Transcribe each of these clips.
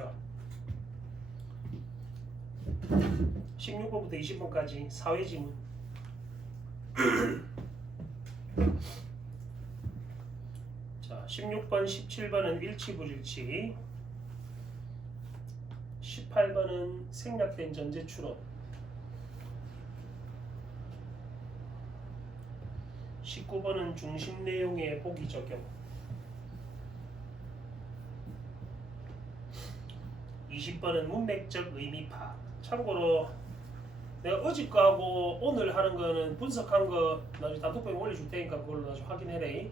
자, 16번부터 20번까지 사회 지문. 자, 16번, 17번은 일치불일치, 18번은 생략된 전제 추론, 19번은 중심 내용의 보기 적용, 20번은 문맥적 의미 파악. 참고로 내가 어제 거하고 오늘 하는 거는 분석한 거 나중에 단톡방에 올려줄 테니까 그걸로 나중에 확인해래.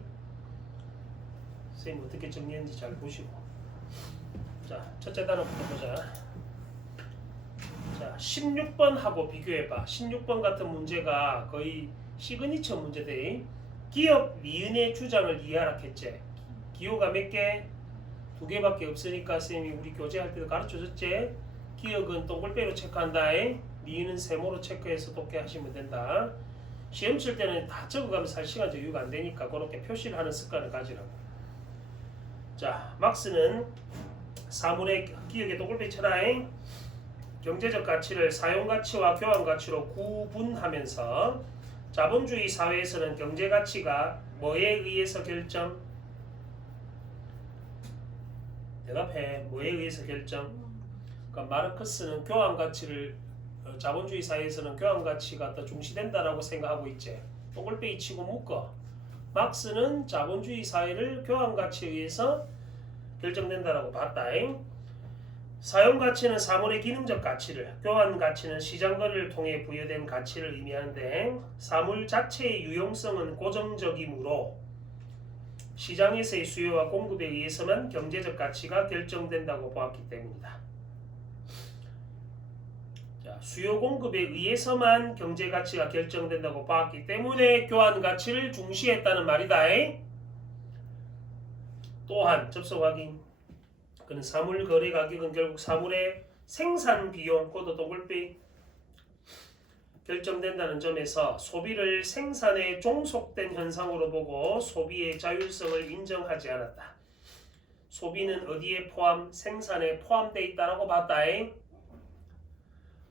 선생님 어떻게 정리했는지 잘 보시고. 자, 첫째 단어부터 보자. 자, 16번하고 비교해봐. 16번 같은 문제가 거의 시그니처 문제대. 기업 미은의 주장을 이해하라 했지. 기호가 몇 개? 2개밖에 없으니까 쌤이 우리 교재할 때도 가르쳐줬지. 기억은 동글배로 체크한다. 미은은 세모로 체크해서 독해하시면 된다. 시험 칠 때는 다 적어가면서 할 시간 여유가 안 되니까 그렇게 표시를 하는 습관을 가지라고. 자, 막스는 사물의 기억에 동글배 쳐라. 경제적 가치를 사용 가치와 교환 가치로 구분하면서 자본주의 사회에서는 경제 가치가 뭐에 의해서 결정? 대답해. 뭐에 의해서 결정? 그러니까 마르크스는 교환 가치를 자본주의 사회에서는 교환 가치가 더 중시된다라고 생각하고 있지. 동글배기 치고 묶어. 막스는 자본주의 사회를 교환 가치에 의해서 결정된다라고 봤다. 사용 가치는 사물의 기능적 가치를, 교환 가치는 시장 거래를 통해 부여된 가치를 의미하는데 사물 자체의 유용성은 고정적이므로 시장에서의 수요와 공급에 의해서만 경제적 가치가 결정된다고 보았기 때문이다. 자, 수요 공급에 의해서만 경제 가치가 결정된다고 보았기 때문에 교환 가치를 중시했다는 말이다. 또한 접속 확인. 그는 사물 거래 가격은 결국 사물의 생산 비용, 그것도 동글비 결정된다는 점에서 소비를 생산에 종속된 현상으로 보고 소비의 자율성을 인정하지 않았다. 소비는 어디에 포함? 생산에 포함되어 있다라고 봤다.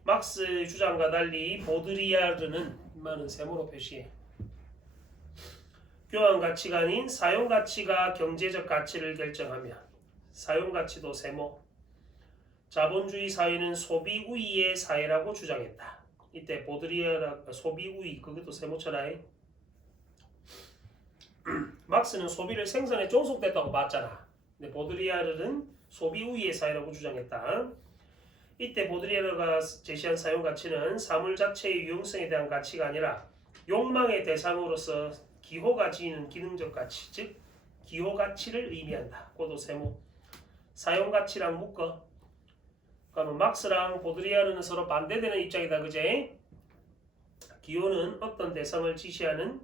막스 주장과 달리 보드리아르는 이만은 세모로 표시해. 교환 가치가 아닌 사용 가치가 경제적 가치를 결정하며 사용 가치도 세모. 자본주의 사회는 소비 우위의 사회라고 주장했다. 이때 보드리아르 소비 우위 그것도 세모쳐라. 막스는 소비를 생산에 종속됐다고 봤잖아. 근데 보드리아르는 소비 우위의 사회라고 주장했다. 이때 보드리아르가 제시한 사용 가치는 사물 자체의 유용성에 대한 가치가 아니라 욕망의 대상으로서 기호가 지니는 기능적 가치, 즉 기호 가치를 의미한다. 그것도 세모. 사용 가치랑 묶어. 그러면 막스랑 보드리아르는 서로 반대되는 입장이다. 그제? 기호는 어떤 대상을 지시하는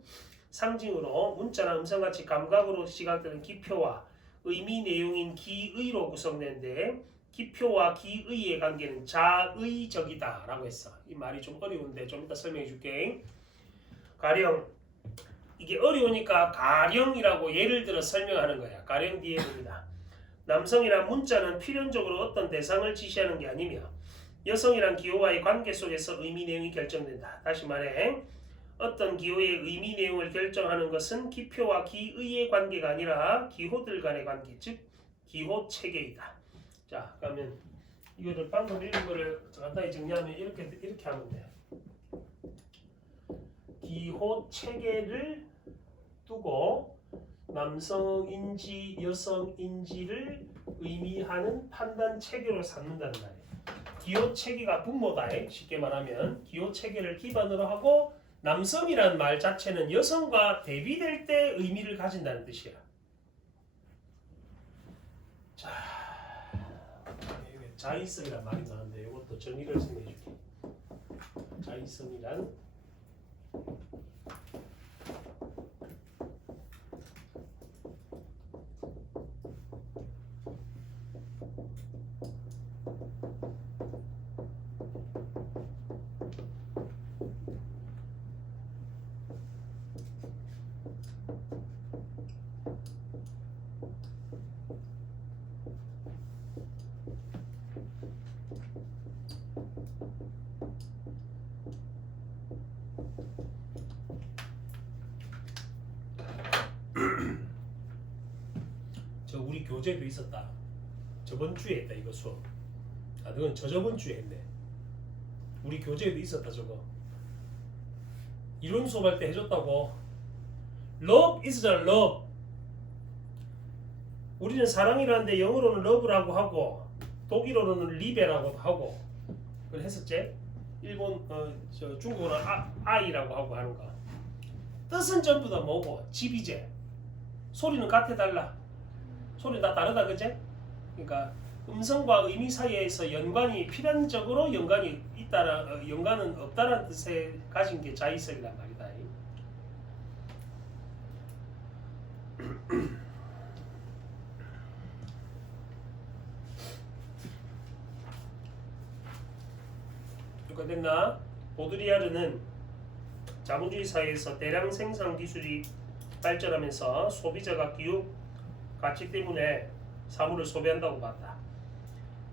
상징으로 문자나 음성같이 감각으로 시각되는 기표와 의미 내용인 기의로 구성되는데 기표와 기의의 관계는 자의적이다 라고 했어. 이 말이 좀 어려운데 좀 이따 설명해 줄게. 가령 이게 어려우니까 가령이라고 예를 들어 설명하는 거야. 가령 뒤에 봅니다. 남성이란 문자는 필연적으로 어떤 대상을 지시하는 게 아니며 여성이란 기호와의 관계 속에서 의미 내용이 결정된다. 다시 말해 어떤 기호의 의미 내용을 결정하는 것은 기표와 기의의 관계가 아니라 기호들 간의 관계, 즉 기호 체계이다. 자, 그러면 이거를 방금 읽은 거를 간단히 정리하면 이렇게 하면 돼. 기호 체계를 두고 남성인지 여성인지를 의미하는 판단 체계로 삼는다는 말이에요. 기호 체계가 분모다. 쉽게 말하면 기호 체계를 기반으로 하고 남성이란 말 자체는 여성과 대비될 때 의미를 가진다는 뜻이야. 자, 자의성이란 말이 나왔는데 이것도 정의를 설명해 줄게. 자의성이란 교재도 있었다. 저번 주에 했다 이거 수업. 아, 그건 저번 주에 했네. 우리 교재에도 있었다 저거. 이론 수업할 때 해줬다고. love 있었잖아. love. 우리는 사랑이라는데 영어로는 love라고 하고 독일어로는 liebe라고 하고 그걸 했었지. 일본 중국어는 아이라고 하고 하는 거. 뜻은 전부 다 뭐고 집이제. 소리는 같아 달라. 소리 다 다르다 그제? 그러니까 음성과 의미 사이에서 연관이 필연적으로 연관이 있다라 연관은 없다라는 뜻에 가진 게 자의성이란 말이다. 여기까지 됐나? 보드리아르는 자본주의 사회에서 대량 생산 기술이 발전하면서 소비자가 기후 가치 때문에 사물을 소비한다고 봤다.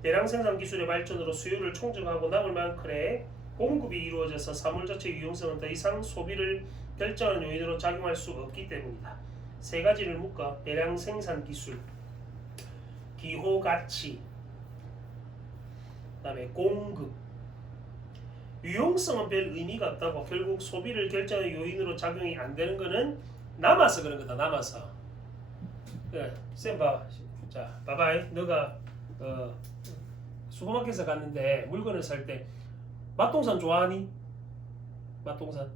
대량 생산 기술의 발전으로 수요를 총정하고 남을 만큼의 공급이 이루어져서 사물 자체의 유용성은 더 이상 소비를 결정하는 요인으로 작용할 수 없기 때문이다. 세 가지를 묶어 대량 생산 기술, 기호 가치, 그다음에 공급, 유용성은 별 의미가 없다고. 결국 소비를 결정하는 요인으로 작용이 안 되는 거는 남아서 그런 거다. 남아서. 그래, 쌤 봐. 자, 봐봐. 너가 슈퍼마켓에 갔는데 물건을 살 때 맛동산 좋아하니? 맛동산.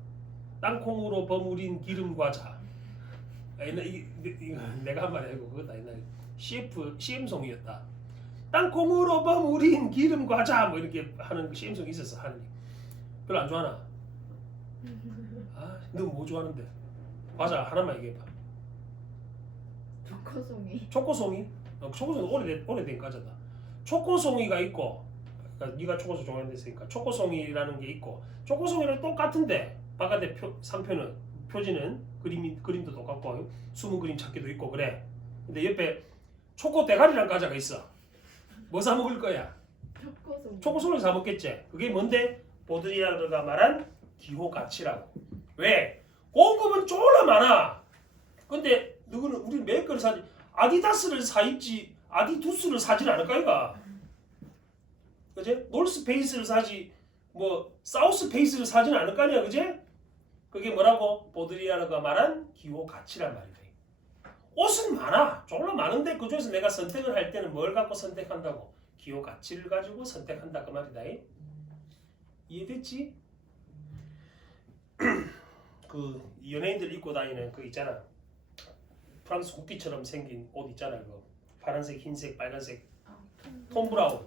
땅콩으로 버무린 기름 과자. 이거 내가 한 말이 아니고 그거다. 옛날에 CM송이었다. 땅콩으로 버무린 기름 과자 뭐 이렇게 하는 CM송이 있었어. 하는 게. 별로 안 좋아하나? 아, 너 뭐 좋아하는데? 과자 하나만 얘기해봐. 초코송이. 초코송이? 초코송이 오래된 과자다. 초코송이가 있고, 그러니까 네가 초코송이 좋아하는 데 있으니까 초코송이라는 게 있고, 초코송이랑 똑같은데 바깥에 상표는 표지는 그림도 똑같고 숨은 그림 찾기도 있고 그래. 근데 옆에 초코 대가리라는 과자가 있어. 뭐 사 먹을 거야? 초코송이. 초코송이 사 먹겠지. 그게 뭔데? 보드리아르가 말한 기호 가치라고. 왜? 공급은 졸라 많아. 근데 누구는 우리 메이커를 사지 아디다스를 사입지 아디두스를 사질 않을까 이가. 그제? 놀스페이스를 사지 뭐 사우스페이스를 사지는 않을 거 아니야. 그제? 그게 뭐라고? 보드리아르가 말한 기호 가치란 말이야. 옷은 많아. 졸라 많은데 그중에서 내가 선택을 할 때는 뭘 갖고 선택한다고? 기호 가치를 가지고 선택한다 그 말이다. 이해됐지? 그 연예인들 입고 다니는 그 있잖아. 프랑스 국기처럼 생긴 옷 있잖아. 그 파란색, 흰색, 빨간색. 톰 브라운.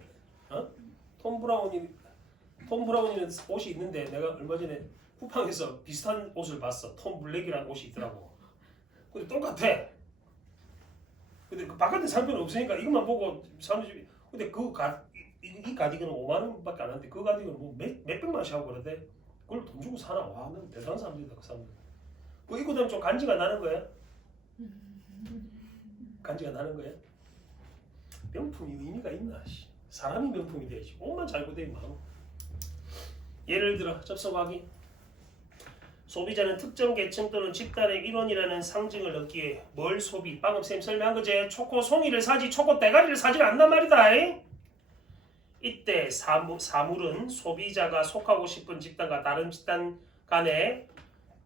톰 브라운이는 옷이 있는데 내가 얼마 전에 쿠팡에서 비슷한 옷을 봤어. 톰 블랙이라는 옷이 있더라고. 근데 똑같아. 근데 그 바깥에 상표는 없으니까 이것만 보고 사람들이 근데 이 가디건은 5만 원밖에 안 하는데 그 가디건은 뭐 몇백만 원씩 하고 그러대. 그걸 돈 주고 사나? 와, 난 대단한 사람들이다 그 사람들. 그거 입고 다니면 좀 간지가 나는 거야? 간지가 나는 거야? 명품이 의미가 있나? 사람이 명품이 돼야지. 옷만 잘 고되면 많아. 예를 들어 접속하기. 소비자는 특정 계층 또는 집단의 일원이라는 상징을 얻기 위해 뭘 소비? 방금 쌤 설명한 거지. 초코 송이를 사지 초코 대가리를 사지 않단 말이다. 이때 사물은 소비자가 속하고 싶은 집단과 다른 집단 간의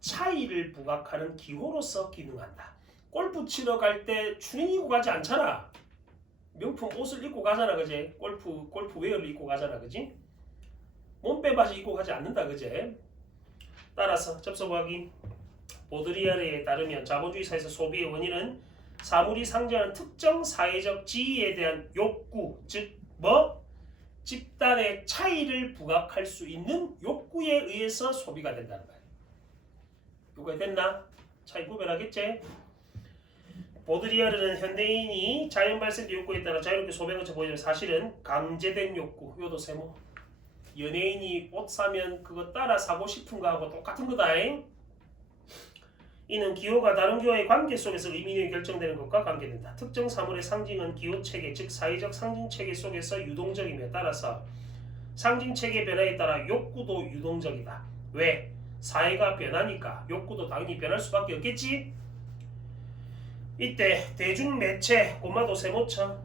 차이를 부각하는 기호로서 기능한다. 골프 치러 갈 때 추리닝 입고 가지 않잖아. 명품 옷을 입고 가잖아, 그지? 골프 웨어를 입고 가잖아, 그지? 몸빼 바지 입고 가지 않는다, 그지? 따라서 접속하기. 보드리아르에 따르면 자본주의 사회에서 소비의 원인은 사물이 상징하는 특정 사회적 지위에 대한 욕구, 즉 집단의 차이를 부각할 수 있는 욕구에 의해서 소비가 된다는 거예요. 요거 됐나? 차이 구별하겠지? 보드리아르는 현대인이 자연 발생된 욕구에 따라 자유롭게 소비한 것처럼 보이지만 사실은 강제된 욕구. 요도 세모. 연예인이 옷 사면 그거 따라 사고 싶은 거하고 똑같은 거다. 이는 기호가 다른 기호의 관계 속에서 의미가 결정되는 것과 관계된다. 특정 사물의 상징은 기호체계, 즉 사회적 상징체계 속에서 유동적이며 따라서 상징체계 변화에 따라 욕구도 유동적이다. 왜? 사회가 변하니까 욕구도 당연히 변할 수밖에 없겠지? 이때 대중매체 꼬마도 세모쳐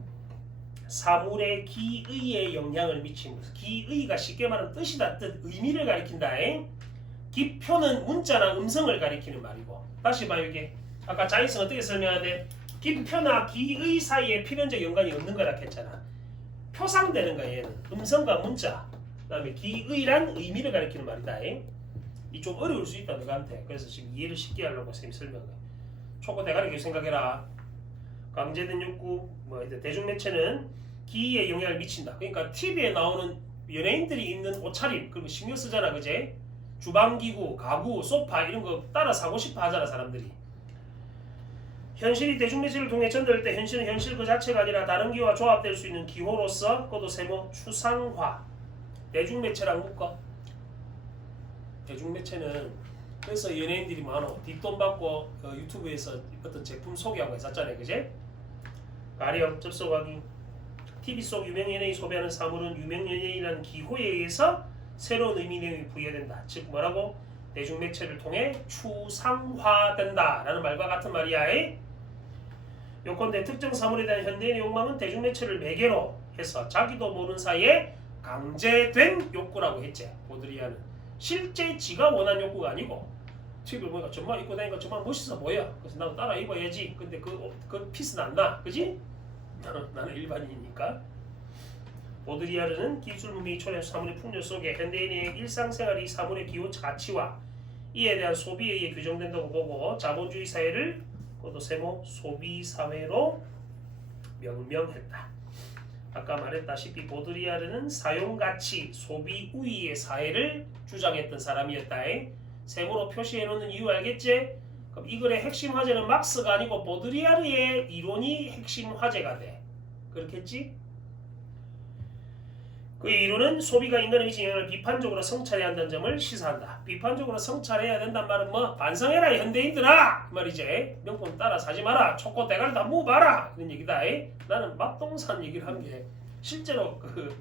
사물의 기의에 영향을 미치는 것. 기의가 쉽게 말하면 뜻이다 뜻 의미를 가리킨다. 기표는 문자나 음성을 가리키는 말이고 다시 봐요 이게 아까 자의성 어떻게 설명하대? 기표나 기의 사이에 필연적 연관이 없는 거라 했잖아. 표상되는 거야 얘는 음성과 문자 그 다음에 기의란 의미를 가리키는 말이다. 이 좀 어려울 수 있다 너한테. 그래서 지금 이해를 쉽게 하려고 선생님이 설명해. 초코 대가리 생각해라. 강제된 욕구 뭐 대중매체는 기의에 영향을 미친다. 그러니까 TV에 나오는 연예인들이 입는 옷차림 그리고 신경 쓰잖아 그제? 주방기구, 가구, 소파 이런 거 따라 사고 싶어 하잖아 사람들이. 현실이 대중매체를 통해 전달될 때 현실은 현실 그 자체가 아니라 다른 기호와 조합될 수 있는 기호로서 그것도 세모 추상화. 대중매체랑 묶어. 대중매체는 그래서 연예인들이 많어. 뒷돈 받고 유튜브에서 어떤 제품 소개하고 있었잖아요 그제? 가령 접속하기. TV 속 유명 연예인이 소비하는 사물은 유명 연예인이라는 기호에 의해서 새로운 의미 내용이 부여된다. 즉 뭐라고? 대중매체를 통해 추상화된다 라는 말과 같은 말이야. 요컨대 특정 사물에 대한 현대인의 욕망은 대중매체를 매개로 해서 자기도 모르는 사이에 강제된 욕구라고 했지. 보드리아는 실제 지가 원한 욕구가 아니고 TV를 보니까 저만 입고 다니니까 저만 멋있어 보여. 그래서 나도 따라 입어야지. 근데 그 피스는 안 나. 그지? 나는 일반인이니까. 보드리아르는 기술 문명이 초래한 사물의 풍요 속에 현대인의 일상생활이 사물의 기호 가치와 이에 대한 소비에 의해 규정된다고 보고 자본주의 사회를 그것도 세모 소비사회로 명명했다. 아까 말했다시피 보드리아르는 사용가치, 소비 우위의 사회를 주장했던 사람이었다. 세모로 표시해놓는 이유 알겠지? 그럼 이 글의 핵심 화제는 막스가 아니고 보드리아르의 이론이 핵심 화제가 돼. 그렇겠지? 그의 이론은 소비가 인간의 미치는 영향을 비판적으로 성찰해야 한다는 점을 시사한다. 비판적으로 성찰해야 된다는 말은 뭐 반성해라 현대인들아 그 말이지. 명품 따라 사지 마라. 초코 대가리 다 먹어봐라 이런 얘기다. 나는 맛동산 얘기를 한 게 실제로 그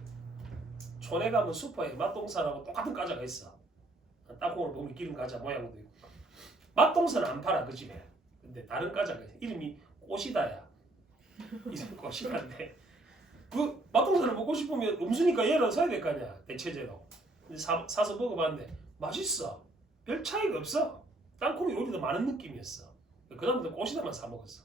촌에 가면 슈퍼에 맛동산하고 똑같은 과자가 있어. 땅콩을 보면 기름 과자 모양도 있고. 맛동산은 안 팔아 그 집에. 근데 다른 과자가 있어. 이름이 꽃이다야. 이름 꽃이다인데 그 맛동산을 먹고 싶으면 음수니까 얘라도 사야 될 거 아니야 대체제로. 근데 사서 먹어봤는데 맛있어. 별 차이가 없어. 땅콩이 오히려 더 많은 느낌이었어. 그 다음부터 꽃이다만 사 먹었어.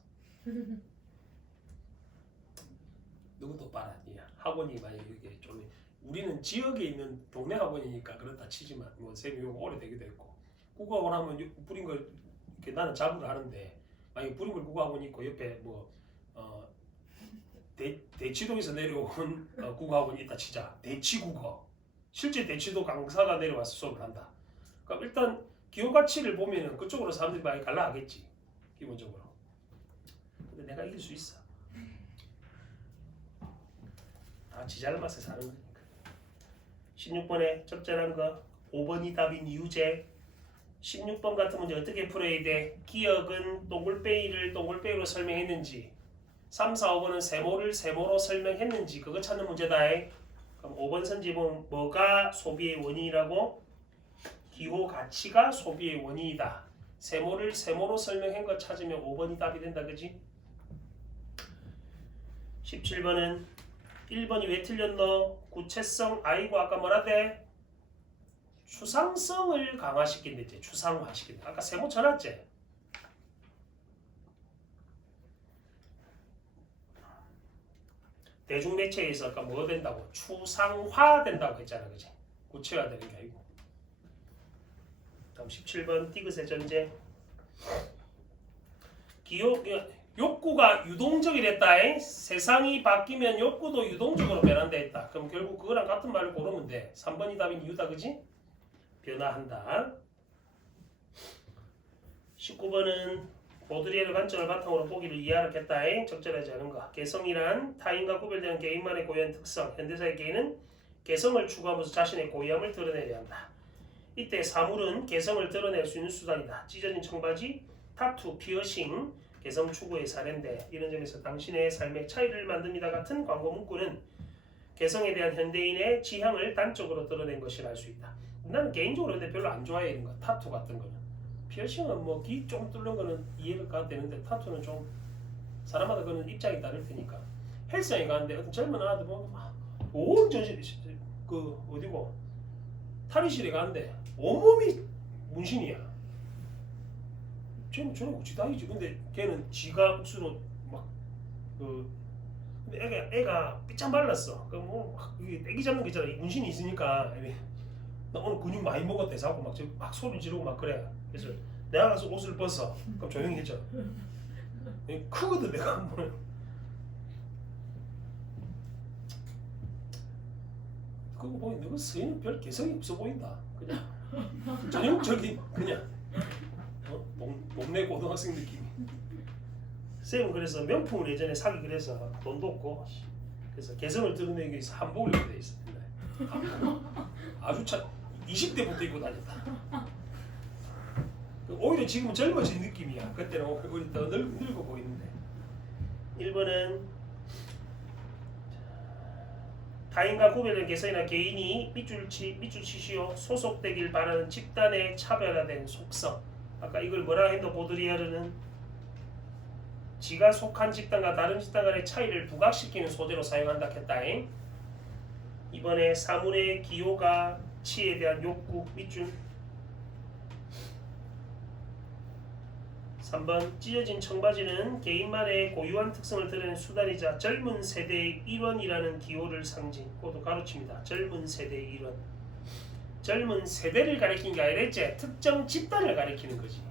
누구도 봐라. 학원이 만약 이게 좀 우리는 지역에 있는 동네 학원이니까 그렇다 치지만 뭐 쌤이 요거 오래되기도 했고 국어학원 하면 뿌린 걸 이렇게 나는 자부를 하는데 만약 뿌린 걸 국어학원이 있고 옆에 뭐 대치동에서 내려온 국어학원이 있다 치자. 대치국어. 실제 대치도 강사가 내려와서 수업을 한다. 그럼 일단 기호 가치를 보면은 그쪽으로 사람들이 많이 갈라하겠지. 기본적으로. 근데 내가 이길 수 있어. 다 지잘 맛에 사는 거니까. 16번에 적절한 거 5번이 답인 유제. 16번 같은 문제 어떻게 풀어야 돼? 기억은 동글뱅이를 동글뱅이로 설명했는지 3, 4, 5번은 세모를 세모로 설명했는지 그거 찾는 문제다. 그럼 5번 선지 보면 뭐가 소비의 원인이라고? 기호 가치가 소비의 원인이다. 세모를 세모로 설명한 거 찾으면 5번이 답이 된다. 그지? 17번은 1번이 왜 틀렸노? 구체성 아이고 아까 뭐라 돼? 추상성을 강화시킨댔지. 추상화시킨다. 아까 세모 쳐놨지? 대중매체에서 아까 뭐 된다고? 추상화 된다고 했잖아. 그지? 구체화 되는 게 아니고. 다음 17번 디귿의 전제. 욕구가 유동적이 됐다. 세상이 바뀌면 욕구도 유동적으로 변한다 했다. 그럼 결국 그거랑 같은 말을 고르면 돼. 3번이 답인 이유다. 그지? 변화한다. 19번은 보드리에르 관점을 바탕으로 보기를 이해하겠다. 적절하지 않은 것. 개성이란 타인과 구별되는 개인만의 고유한 특성. 현대사의 개인은 개성을 추구하면서 자신의 고유함을 드러내야 한다. 이때 사물은 개성을 드러낼 수 있는 수단이다. 찢어진 청바지, 타투, 피어싱, 개성 추구의 사례인데 이런 점에서 당신의 삶의 차이를 만듭니다 같은 광고 문구는 개성에 대한 현대인의 지향을 단적으로 드러낸 것이라 할 수 있다. 나는 개인적으로 근데 별로 안 좋아해 이런 거. 타투 같은 거는. 피어싱은 뭐 귀 좀 뚫는 거는 이해가 되는데 타투는 좀 사람마다 그런 입장이 다를 테니까. 헬스장에 가는데 어떤 젊은 아들 보면 온 전신 그 어디고 탈의실에 가는데 온몸이 문신이야. 쟤는 저런 우지다이지. 근데 걔는 지가 억수로 막그 근데 애가 삐짝 말랐어. 그 뭐 이게 애기 잡는 거 있잖아. 문신이 있으니까 나 오늘 근육 많이 먹었대. 자꾸 막 소리 지르고 막 그래. 그래서 내가 가서 옷을 벗어. 그럼 조용히 해줘. 크거든 내가 뭐. 그거 보니 너가 서인은 별 개성이 없어 보인다. 그냥 전형적인 그냥 동네 고등학생 느낌. 쌤은 그래서 명품을 예전에 사기 그래서 돈도 없고 그래서 개성을 드러내기 위해서 한복을 입게 돼 있어. 아주 참 20대부터 입고 다녔다. 오히려 지금은 젊어진 느낌이야. 그때는 오히려 더 늙어 보이는데. 1번은 타인과 구별된 개성이나 개인이 밑줄 치시오 소속되길 바라는 집단의 차별화된 속성. 아까 이걸 뭐라 했노? 보드리아르는 지가 속한 집단과 다른 집단 간의 차이를 부각시키는 소재로 사용한다 했다잉. 이번에 사물의 기호가 치에 대한 욕구 밑줄. 3번 찢어진 청바지는 개인만의 고유한 특성을 드러내는 수단이자 젊은 세대의 일원이라는 기호를 상징. 그것도 가로칩니다. 젊은 세대의 일원. 젊은 세대를 가리키는 게 아니라 이제 특정 집단을 가리키는 거지.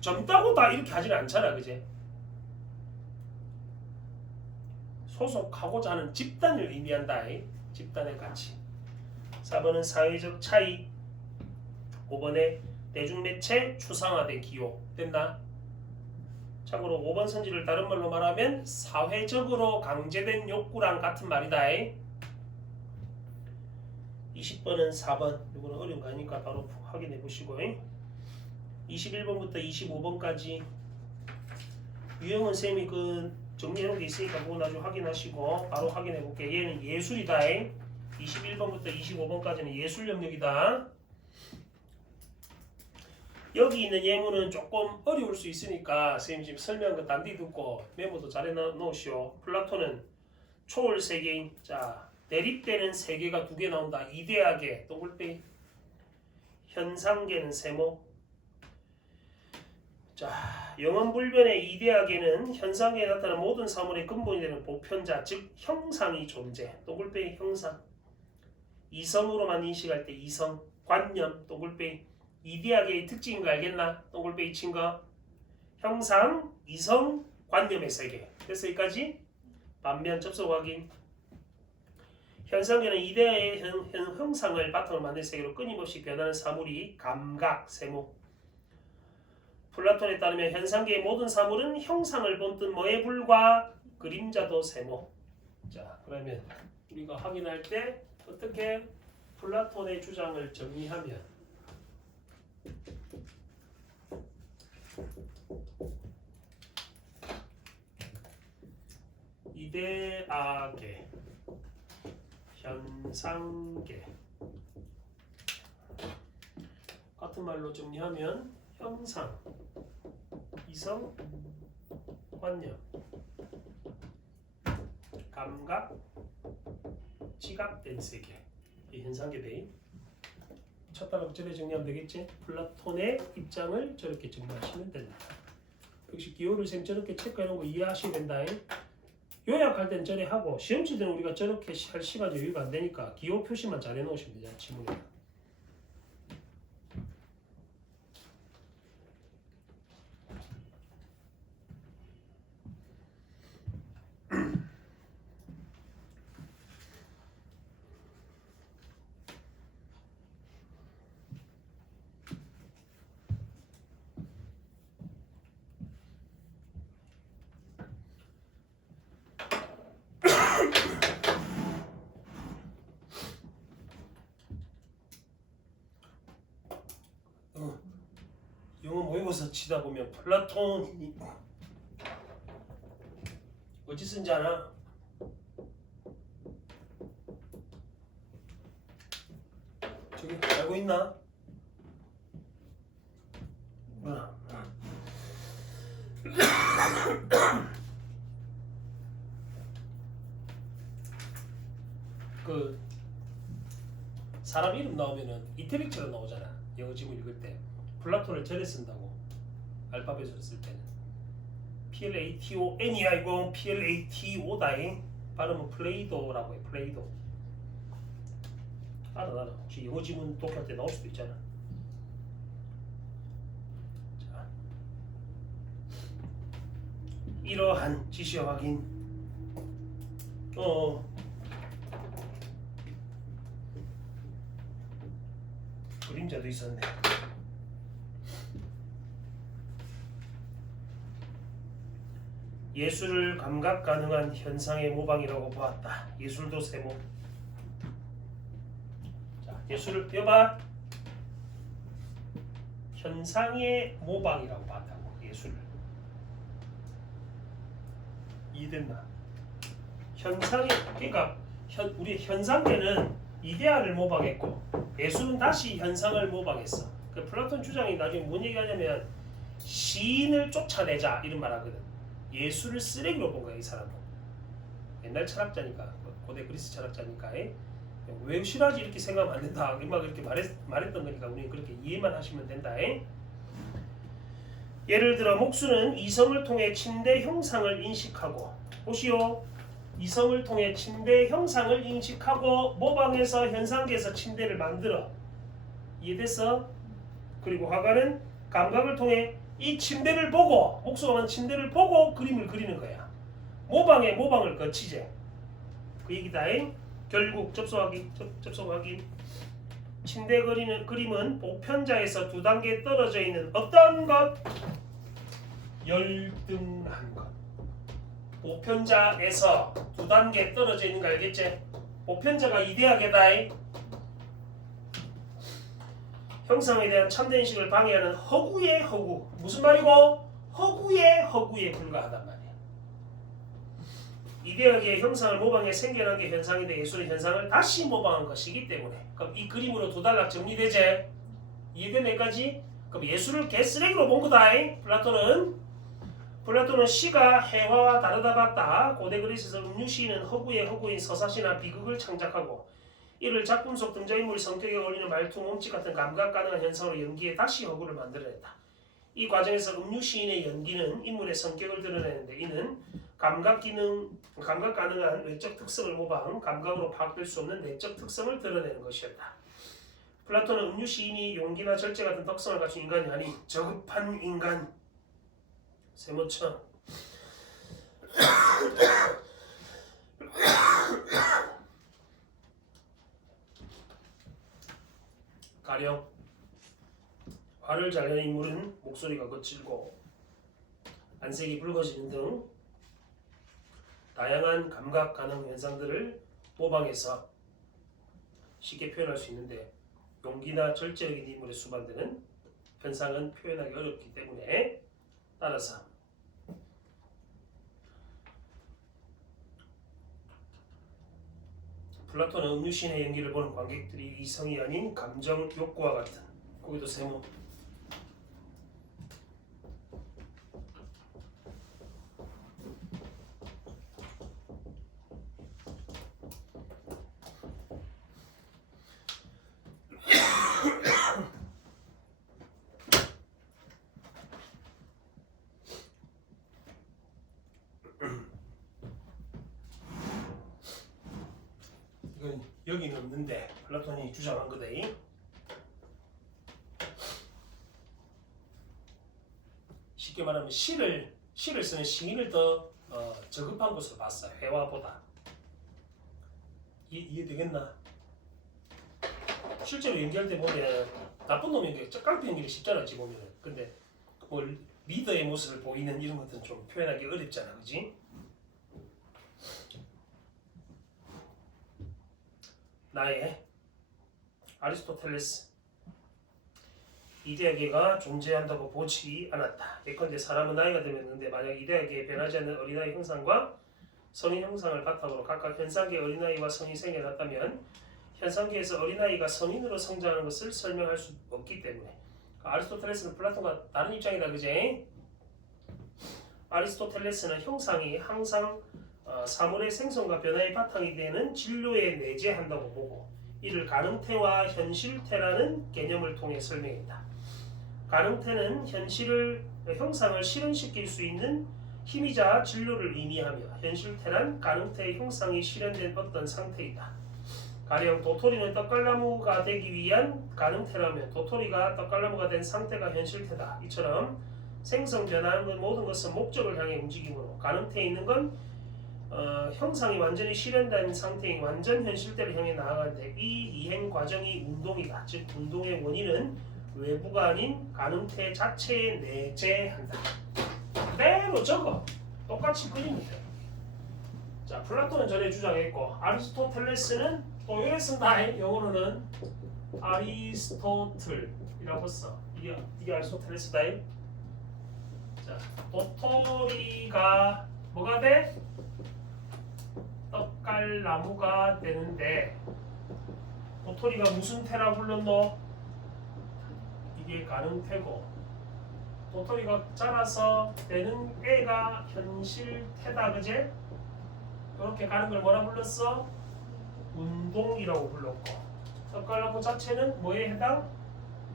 젊다고 다 이렇게 하지는 않잖아. 그제? 소속하고자 하는 집단을 의미한다. 집단의 가치. 4번은 사회적 차이. 5번에 대중매체 추상화된 기호. 됐나? 참고로 5번 선지를 다른 말로 말하면 사회적으로 강제된 욕구랑 같은 말이다. 20번은 4번. 이거는 어려운 거 아니니까 바로 확인해 보시고. 21번부터 25번까지 유형은 쌤이 그 정리해 놓은 게 있으니까 그거 나중에 확인하시고 바로 확인해 볼게. 얘는 예술이다. 21번부터 25번까지는 예술 영역이다. 여기 있는 예문은 조금 어려울 수 있으니까 선생님 지금 설명한 거 단디 듣고 메모도 잘 해놓으시오. 플라톤은 초월 세계인. 자, 대립되는 세계가 2개 나온다. 이데아계 동글뱅이. 현상계는 세모. 자, 영원불변의 이데아계는 현상계에 나타나는 모든 사물의 근본이 되는 보편자, 즉 형상이 존재. 동글뱅이 형상. 이성으로만 인식할 때 이성. 관념 동글뱅이. 이데아계의 특징인 거 알겠나? 동글뱅이 친 거. 형상, 이성, 관념의 세계. 됐어 여기까지? 반면 접속 확인. 현상계는 이데아의 형상을 바탕으로 만든 세계로 끊임없이 변하는 사물이 감각, 세모. 플라톤에 따르면 현상계의 모든 사물은 형상을 본뜬 뭐에 불과 그림자도 세모. 자, 그러면 우리가 확인할 때 어떻게 플라톤의 주장을 정리하면 이데아계, 현상계 같은 말로 정리하면 형상, 이성, 관념, 감각, 지각된 세계. 이 현상계대. 첫 단어 저렇게 정리하면 되겠지? 플라톤의 입장을 저렇게 정리하시면 된다. 역시 기호를 쌤 저렇게 체크해 놓은 거 이해하셔야 된다. 요약할 땐 저래 하고 시험 칠 때는 우리가 저렇게 할 시간 여유가 안 되니까 기호 표시만 잘 해놓으시면 되잖아. 지문에. 영어 모의고사 치다 보면 플라톤이 어찌 쓴지 아나? 저기 알고 있나? 뭐야? 그 사람 이름 나오면은 이태릭처럼 나오잖아. 영어 지문 읽을 때 플라톤을 절에 쓴다고 알파벳으로 쓸 때는 Platon이 아니고 Plato다잉. 발음은 플레이도라고 해. 플레이도. 알아. 혹시 영어 지문 독해할 때 나올 수도 있잖아. 자, 이러한 지시와 확인. 그림자도 있었네. 예술을 감각 가능한 현상의 모방이라고 보았다. 예술도 세모. 자, 예술을 여봐. 현상의 모방이라고 봤다고. 예술을. 이해됐나? 현상의 그러니까 우리 현상계는 이데아를 모방했고 예술은 다시 현상을 모방했어. 그 플라톤 주장이 나중에 뭔 얘기하냐면 시인을 쫓아내자 이런 말 하거든. 예술을 쓰레기로 본 거야 이 사람은. 옛날 철학자니까 고대 그리스 철학자니까 왜 싫어하지 이렇게 생각하면 안 된다. 막 이렇게 말했던 거니까 우리는 그렇게 이해만 하시면 된다. 예를 들어 목수는 이성을 통해 침대 형상을 인식하고 보시오. 이성을 통해 침대 형상을 인식하고 모방해서 현상계에서 침대를 만들어. 이해됐어? 그리고 화가는 감각을 통해 이 침대를 보고 목수가 만든 침대를 보고 그림을 그리는 거야. 모방에 모방을 거치지. 그 얘기다잉. 결국 접속하기. 침대 그림은 보편자에서 두 단계 떨어져 있는 어떤 것? 열등한 것. 보편자에서 두 단계 떨어져 있는 거 알겠지? 보편자가 이데아계다잉. 형상에 대한 참된 인식을 방해하는 허구의 허구. 무슨 말이고? 허구의 허구에 불과하단 말이야. 이데아계의 형상을 모방해 생겨난 게 현상인데 예술의 현상을 다시 모방한 것이기 때문에 그럼 이 그림으로 두 단락 정리되지? 이해된 여기까지? 그럼 예술을 개쓰레기로 본 거다. 플라톤은 시가 해화와 다르다 봤다. 고대 그리스에서 음유시인은 허구의 허구인 서사시나 비극을 창작하고 이를 작품 속 등장인물 성격에 어울리는 말투, 몸짓 같은 감각 가능한 현상으로 연기에 다시 허구를 만들어냈다. 이 과정에서 음유시인의 연기는 인물의 성격을 드러내는데 이는 감각 가능한 외적 특성을 모방, 감각으로 파악될 수 없는 내적 특성을 드러내는 것이었다. 플라톤은 음유시인이 용기나 절제 같은 특성을 갖춘 인간이 아닌 저급한 인간, 세모쳐 가령 화를 잘 내는 인물은 목소리가 거칠고 안색이 붉어지는 등 다양한 감각 가능 현상들을 모방해서 쉽게 표현할 수 있는데 용기나 절제력인 인물에 수반되는 현상은 표현하기 어렵기 때문에 따라서 플라톤은 음유시인의 연기를 보는 관객들이 이성이 아닌 감정 욕구와 같은 거기도 세모 이건 여기는 없는데 플라톤이 주장한 거다. 쉽게 말하면 시를 쓰는 시인을 더 저급한 것으로 봤어요. 회화보다. 이해되겠나? 실제로 연기할 때 보면 나쁜 놈 연기, 깡패 연기를 쉽잖아 지금 보면은. 근데 뭐 리더의 모습을 보이는 이런 것들은 좀 표현하기 어렵잖아, 그지? 나의 아리스토텔레스 이데아계가 존재한다고 보지 않았다. 예컨대 사람은 나이가 들었는데 만약 이데아계에 변하지 않는 어린아이 형상과 성인 형상을 바탕으로 각각 현상계의 어린아이와 성인이 생겨났다면 현상계에서 어린아이가 성인으로 성장하는 것을 설명할 수 없기 때문에 아리스토텔레스는 플라톤과 다른 입장이다. 그제? 아리스토텔레스는 형상이 항상 사물의 생성과 변화의 바탕이 되는 진료에 내재한다고 보고 이를 가능태와 현실태라는 개념을 통해 설명했다. 가능태는 형상을 실현시킬 수 있는 힘이자 진료를 의미하며 현실태란 가능태의 형상이 실현된 어떤 상태이다. 가령 도토리는 떡갈나무가 되기 위한 가능태라면 도토리가 떡갈나무가 된 상태가 현실태다. 이처럼 생성 변화하는 모든 것은 목적을 향해 움직이므로 가능태에 있는 건 형상이 완전히 실현된 상태인 완전 현실대를 향해 나아가는데 이 이행 과정이 운동이다. 즉 운동의 원인은 외부가 아닌 가능태 자체에 내재한다. 그대로 적어. 똑같이 그리면 돼. 자, 플라톤은 전에 주장했고 아리스토텔레스는 또 이래 쓴다. 영어로는 아리스토틀이라고 써. 이게 아리스토텔레스다. 자, 도토리가 뭐가 돼? 떡갈나무가 되는데 도토리가 무슨 태라 불렀노? 이게 가능태고 도토리가 자라서 되는 애가 현실태다. 그제? 이렇게 가는 걸 뭐라 불렀어? 운동이라고 불렀고 떡갈나무 자체는 뭐에 해당?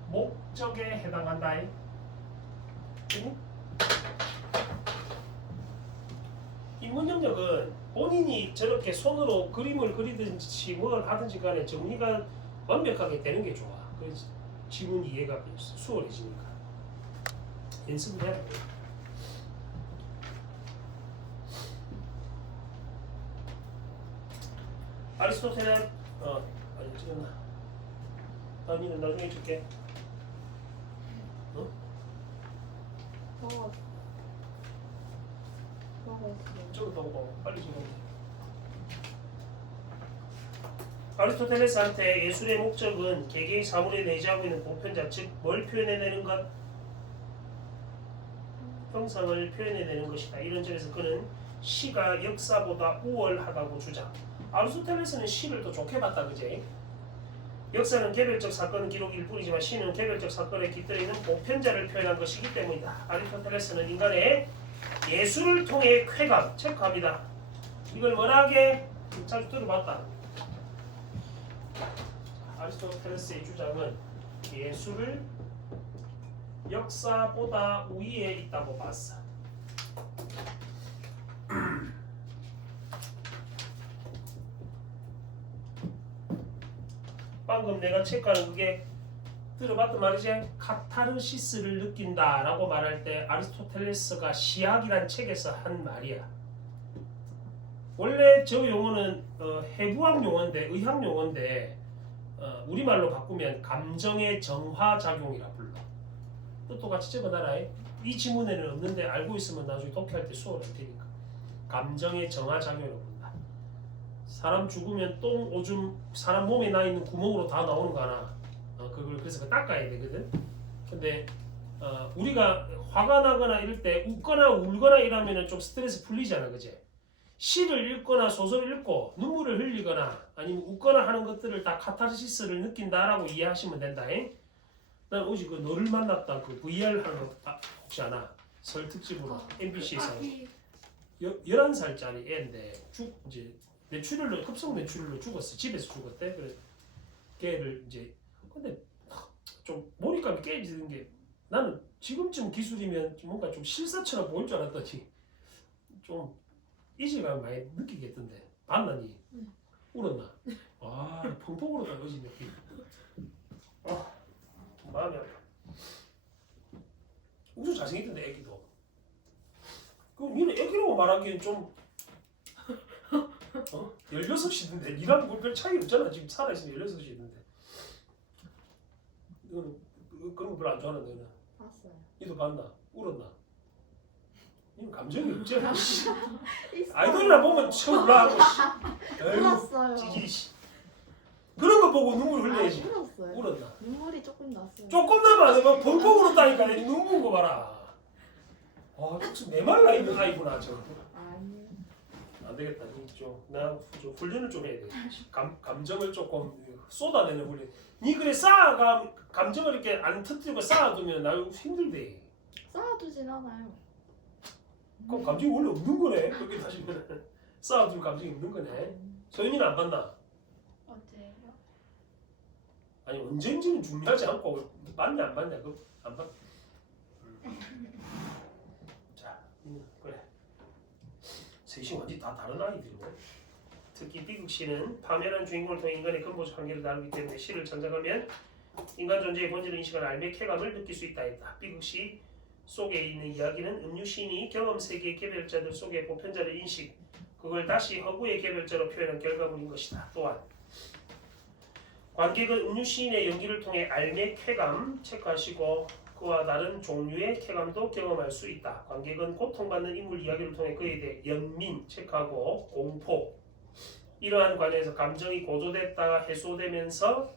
목적에 해당한다. 인문영역은 본인이 저렇게 손으로 그림을 그리든지 뭘 하든지 간에 정리가 완벽하게 되는 게 좋아. 그래서 지문 이해가 수월해지니까 연습을 해야 돼. 아리스토텔은 아니 찍었나? 다음이는 나중에 줄게. 적었다고 봐. 빨리 적어. 아리스토텔레스한테 예술의 목적은 개개의 사물에 내재하고 있는 보편자, 즉 뭘 표현해내는 것? 형상을 표현해내는 것이다. 이런 점에서 그는 시가 역사보다 우월하다고 주장. 아리스토텔레스는 시를 더 좋게 봤다. 그제? 역사는 개별적 사건 기록일 뿐이지만 시는 개별적 사건에 깃들어 있는 보편자를 표현한 것이기 때문이다. 아리스토텔레스는 인간의 예술을 통해 쾌감, 체크합니다. 이걸 뭐라게? 자주 들어봤다. 아리스토텔레스의 주장은 예술을 역사보다 우위에 있다고 봤어. 방금 내가 체크하는 그게 들어봤단 말이지? 카타르시스를 느낀다라고 말할 때 아리스토텔레스가 시학이란 책에서 한 말이야. 원래 저 용어는 해부학 용어인데 의학 용어인데 우리말로 바꾸면 감정의 정화작용이라 불러. 뜻도 같이 적어놔라. 이 지문에는 없는데 알고 있으면 나중에 독해할 때 수월할 테니까. 감정의 정화작용이라고 부른다. 사람 죽으면 똥, 오줌 사람 몸에 나 있는 구멍으로 다 나오는 거 하나. 그걸 그래서 닦아야 되거든. 근데 우리가 화가 나거나 이럴 때 웃거나 울거나 이러면은 좀 스트레스 풀리잖아, 그제? 시를 읽거나 소설을 읽고 눈물을 흘리거나 아니면 웃거나 하는 것들을 다 카타르시스를 느낀다라고 이해하시면 된다. 난 어제 그 너를 만났다 그 VR 하는 거 혹시 아나? 설 특집으로 MBC에서 11살짜리 애인데 이제 뇌출혈로 급성 뇌출혈로 죽었어. 집에서 죽었대. 그래서 걔를 이제 근데 좀 몰입감이 깨지는 게 나는 지금쯤 기술이면 뭔가 좀 실사처럼 보일 줄 알았더니 좀 이질감 많이 느끼겠던데. 봤나니? 울었나? 아 펑펑 울었다 어제 느낌. 마음이 아파. 우주 잘생겼던데 애기도. 그럼 니는 애기라고 말하기엔 좀 16이던데 니랑 별 차이 없잖아. 지금 살아있으면 16이던데. 이거는 그런 거 별로 안 좋아하는 너는? 봤어요. 니도 봤나? 울었나? 니는 감정이 없잖아. 있어요. 아이돌이나 보면 처음 울라고. 울었어요. 찌기. 그런 거 보고 눈물 흘려야지. 울었어요. 울었나? 눈물이 조금 났어요. 조금 나면 막 펑펑 울었다니까. 눈 부은 거 봐라. 아, 혹시 메말라 있는 아이구나 저. 아니요. 안 되겠다. 나 훈련을 좀 해야 돼. 감정을 조금 쏟아내는 훈련. 니 그래 감정을 이렇게 안 터뜨리고 쌓아두면 나 힘들대. 쌓아두진 않아요. 그럼 감정이 원래 없는 거네. 그렇게 따지면 싸워줄 감정이 없는 거네. 소윤이는 안 봤나? 어제요? 아니 언제인지는 중요하지 않고 봤냐 안 봤냐 안 봤. 자, 그래. 셋이 완전 다 다른 아이들이네. 특히 비극 시는 파멸한 주인공을 통해 인간의 근본적 한계를 다루기 때문에 시를 창작하면 인간 존재의 본질 인식을 알매 쾌감을 느낄 수 있다 했다. 비극 시 속에 있는 이야기는 음유 시인이 경험 세계의 개별자들 속의 보편자를 인식, 그걸 다시 허구의 개별자로 표현한 결과물인 것이다. 또한 관객은 음유 시인의 연기를 통해 알매 쾌감 체크하시고 그와 다른 종류의 쾌감도 경험할 수 있다. 관객은 고통받는 인물 이야기를 통해 그에 대해 연민 체크하고 공포, 이러한 관계에서 감정이 고조됐다가 해소되면서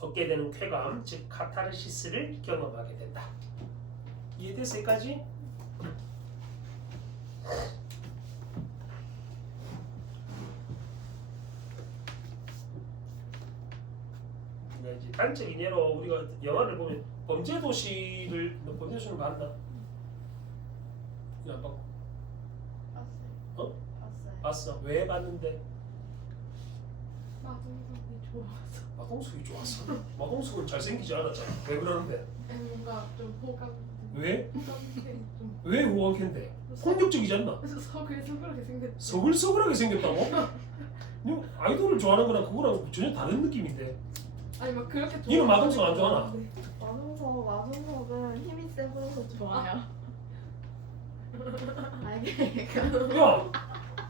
얻게 되는 쾌감, 즉 카타르시스를 경험하게 된다. 이해됐어? 여기까지? 이제 단적인 예로 우리가 영화를 보면 범죄도시를 너 범죄도시는 봤나? 안 봤고. 봤어요. 어? 봤어요. 봤어. 왜 봤는데? 마동석이 좋아서. 마동석이 좋았어. 마동석은 잘생기지 않았잖아. 왜 그러는데? 뭔가 좀 호감. 왜? 호감이 좀. 왜 호감캔데? 폭력적이지 않나? 서글서글하게 생겼. 서글서글하게 생겼다고? 너 아이돌을 좋아하는 거랑 그거랑 전혀 다른 느낌인데. 아니 막 그렇게. 니는 마동석 안 좋아하나? 마동석은 힘이 세 보여서 좋아요. 알게. 야,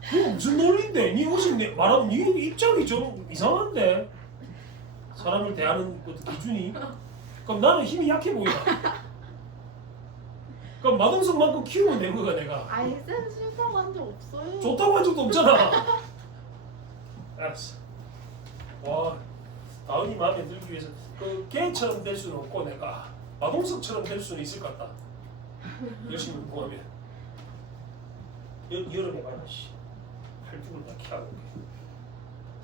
그거 무슨 논리인데? 니 무슨 말하면 니 입장이 좀 이상한데? 사람을 대하는 그 기준이? 그럼 나는 힘이 약해 보이나? 그럼 마동석만큼 키우면 된 거가 내가. 아니 쌤 싫다고 한 적 없어요. 좋다고 한 적도 없잖아. 알았어. 와, 다은이 마음에 들기 위해서 그 걔처럼 될 수는 없고 내가 마동석처럼 될 수는 있을 것 같다. 열심히 공부하면. 여름에 봐라 씨. 팔뚝을 다 키하고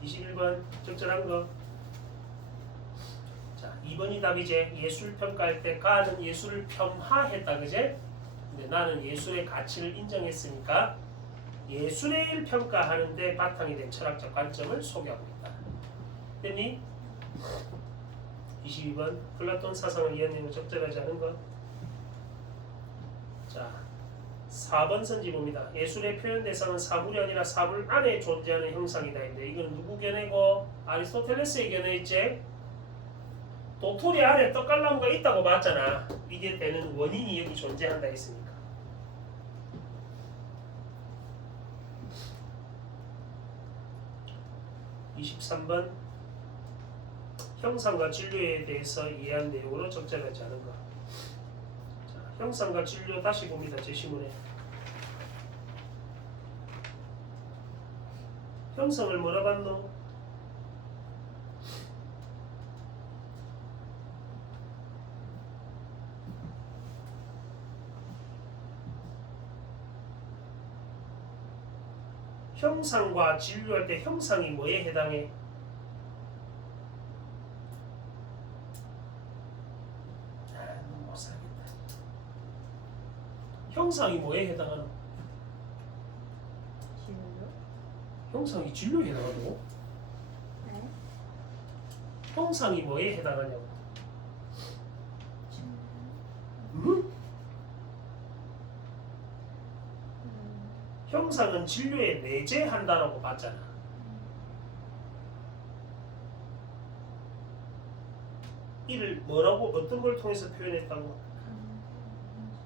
21번 적절한 거. 자, 2번이 답이제. 예술 평가할 때 가는 예술을 폄하했다, 그제? 근데 나는 예술의 가치를 인정했으니까 예술을 평가하는데 바탕이 된 철학적 관점을 소개하고 있다. 됐니? 22번 플라톤 사상을 이해한 내용을 적절하지 않은 것. 자, 4번 선지 봅니다. 예술의 표현 대상은 사물이 아니라 사물 안에 존재하는 형상이다 했는데 이건 누구 견해고? 아리스토텔레스의 견해있지? 도토리 안에 떡갈나무가 있다고 봤잖아. 이게 되는 원인이 여기 존재한다 했으니까. (23번) 형상과 진료에 대해서 이해한 내용으로 적절하지 않은 것. 자, 형상과 진료 다시 봅니다. 제시문에 형성을 뭐라 봤노? 형상과 진료할 때 형상이 뭐에 해당해? 너무 못 살겠다. 형상이 뭐에 해당하노? 진료? 형상이 진료에 해당하노? 네. 형상이 뭐에 해당하냐고? 진료. 응? 형상은 진료에 내재한다라고 봤잖아. 이를 뭐라고 어떤 걸 통해서 표현했다고?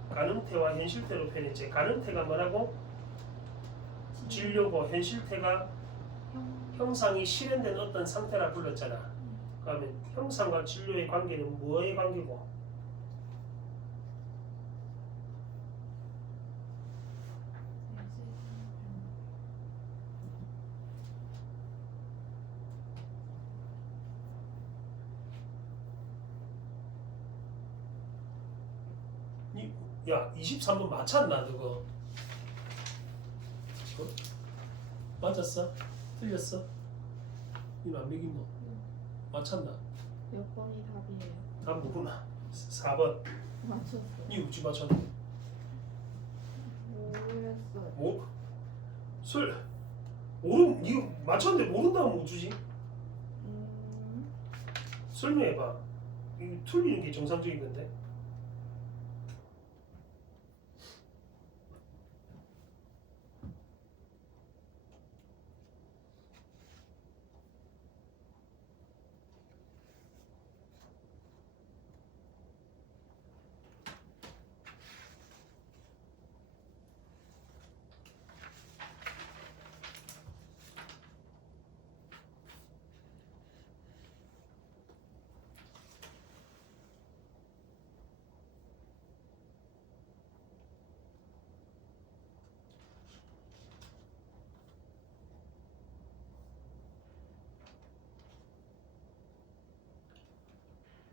가능태와 현실태로 표현했지. 가능태가 뭐라고? 진료고 현실태가 형상이 실현된 어떤 상태라 불렀잖아. 그러면 형상과 진료의 관계는 뭐의 관계고? 야, 23번 맞췄나 너거? 맞았어? 틀렸어? 이거 안 매긴노? 맞췄나? 몇 번이 답이에요? 답 뭐구나? 4번. 맞췄어요. 니 우지 맞췄네. 모르겠어요. 뭐? 이거 맞췄는데 모른다면 어쩌지? 설명해봐. 이거 틀리는 게 정상적인 건데.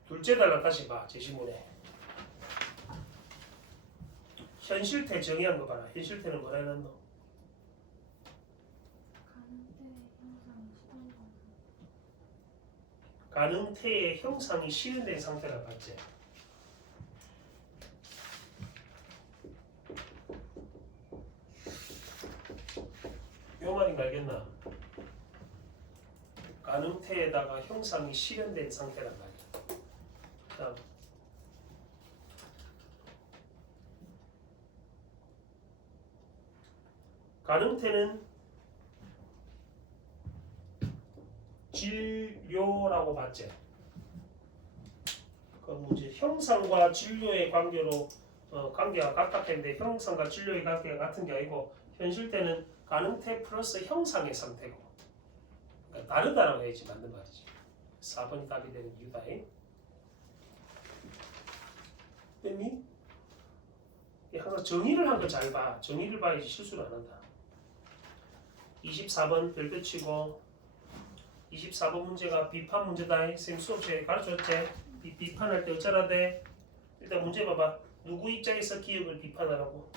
둘째 단락 다시 봐. 제시문에 현실태 정의한 거 봐라. 현실태는 뭐라 해놨노? 가능태의 형상이 실현된 상태라 봤지. 요 말인가 알겠나? 가능태에다가 형상이 실현된 상태란 말이야. 다음. 가능태는 진료라고 봤지. 그럼 이제 형상과 진료의 관계로 관계가 같다 했는데 형상과 진료의 관계가 같은 게 아니고 현실때는 가능태 플러스 형상의 상태고 그러니까 다르다라고 해야지 맞는 말이지. 4번이 답이 되는 이유다. 됐니? 항상 정의를 한 거 잘 봐. 정의를 봐야지 실수를 안 한다. 24번 별표 치고 24번 문제가 비판 문제다. 선생님 수업 시간에 가르쳤지? 비판할 때 어쩌라 돼? 일단 문제 봐봐. 누구 입장에서 기억을 비판하라고?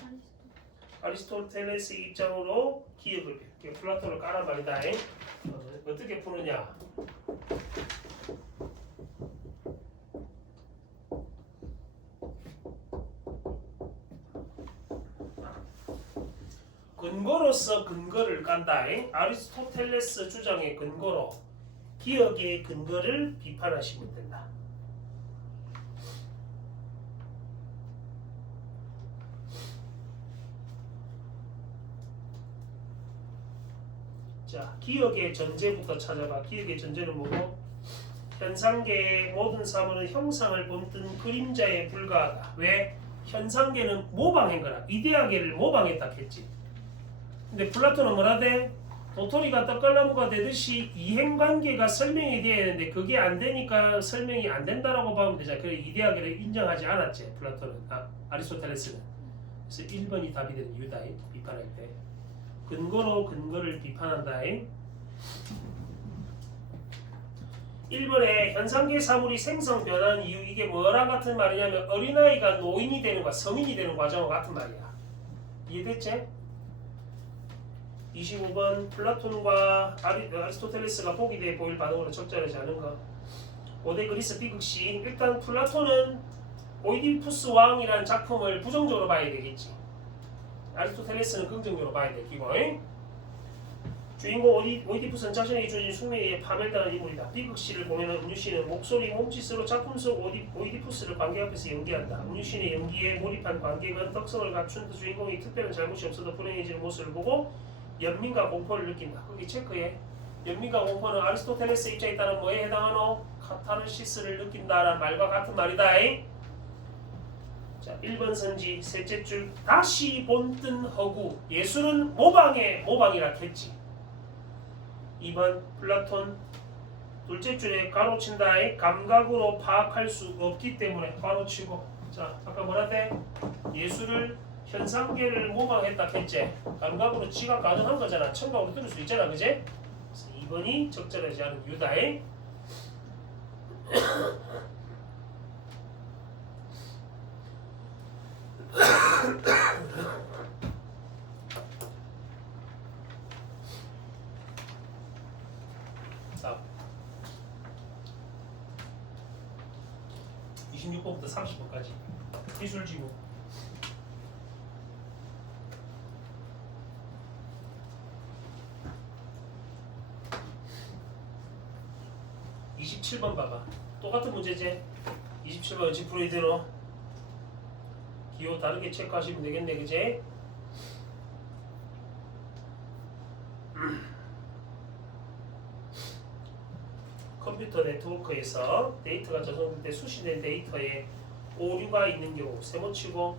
아리스토텔레스 입장으로 기억을 플라톤을 까란 말이다. 어떻게 푸느냐? 근거로서 근거를 깐다. 아리스토텔레스 주장의 근거로 기억의 근거를 비판하시면 된다. 자, 기억의 전제부터 찾아봐. 기억의 전제는 뭐고? 현상계의 모든 사물은 형상을 본뜬 그림자에 불과하다. 왜? 현상계는 모방한 거라. 이데아계를 모방했다 했지. 근데 플라톤은 뭐라 돼? 도토리가 떡갈나무가 되듯이 이행관계가 설명이 돼야 되는데 그게 안 되니까 설명이 안 된다라고 보면 되잖아. 그래 이데아계를 인정하지 않았지 플라톤은. 아리스토텔레스는. 그래서 1번이 답이 되는 이유다. 비판할 때. 근거로 근거를 비판한다. 1번에 현상계 사물이 생성 변하는 이유 이게 뭐랑 같은 말이냐면 어린아이가 노인이 되는 과 성인이 되는 과정과 같은 말이야. 이해됐지? 25번 플라톤과 아리스토텔레스가 보기 대해 보일 반응으로 적절하지 않은 것. 고대 그리스 비극시 일단 플라톤은 오이디푸스 왕이라는 작품을 부정적으로 봐야 되겠지. 아리스토텔레스는 긍정적으로 봐야 돼. 기본. 주인공 오이디푸스는 자신에게 주어진 숙명에 의해 파멸당한 인물이다. 비극시를 보면 은유씨는 목소리, 몸짓으로 작품 속 오이디푸스를 관객 앞에서 연기한다. 은유씨의 연기에 몰입한 관객은 덕성을 갖춘 주인공이 특별한 잘못이 없어도 불행해지는 모습을 보고 연민과 공포를 느낀다. 거기 체크해. 연민과 공포는 아리스토텔레스 입장에 따른 뭐에 해당하노? 카타르시스를 느낀다라는 말과 같은 말이다. 자, 1번 선지 셋째 줄 다시 본뜬 허구. 예술은 모방이라 했지. 2번 플라톤 둘째 줄에 가로친다. 감각으로 파악할 수 없기 때문에 가로치고. 자, 아까 뭐라 돼? 예술을 현상계를 모방했다 했지. 감각으로 지각 가능한 거잖아. 청각으로 들을 수 있잖아. 그지? 그래서 2번이 적절하지 않은 이유다. 자, 26번부터 30번까지 기술지구. 27번 봐봐. 똑같은 문제지? 27번 어찌 풀어야 되노? 기호 다르게 체크하시면 되겠네, 그제? 컴퓨터 네트워크에서 데이터가 저장될 때 수신된 데이터에 오류가 있는 경우 세모치고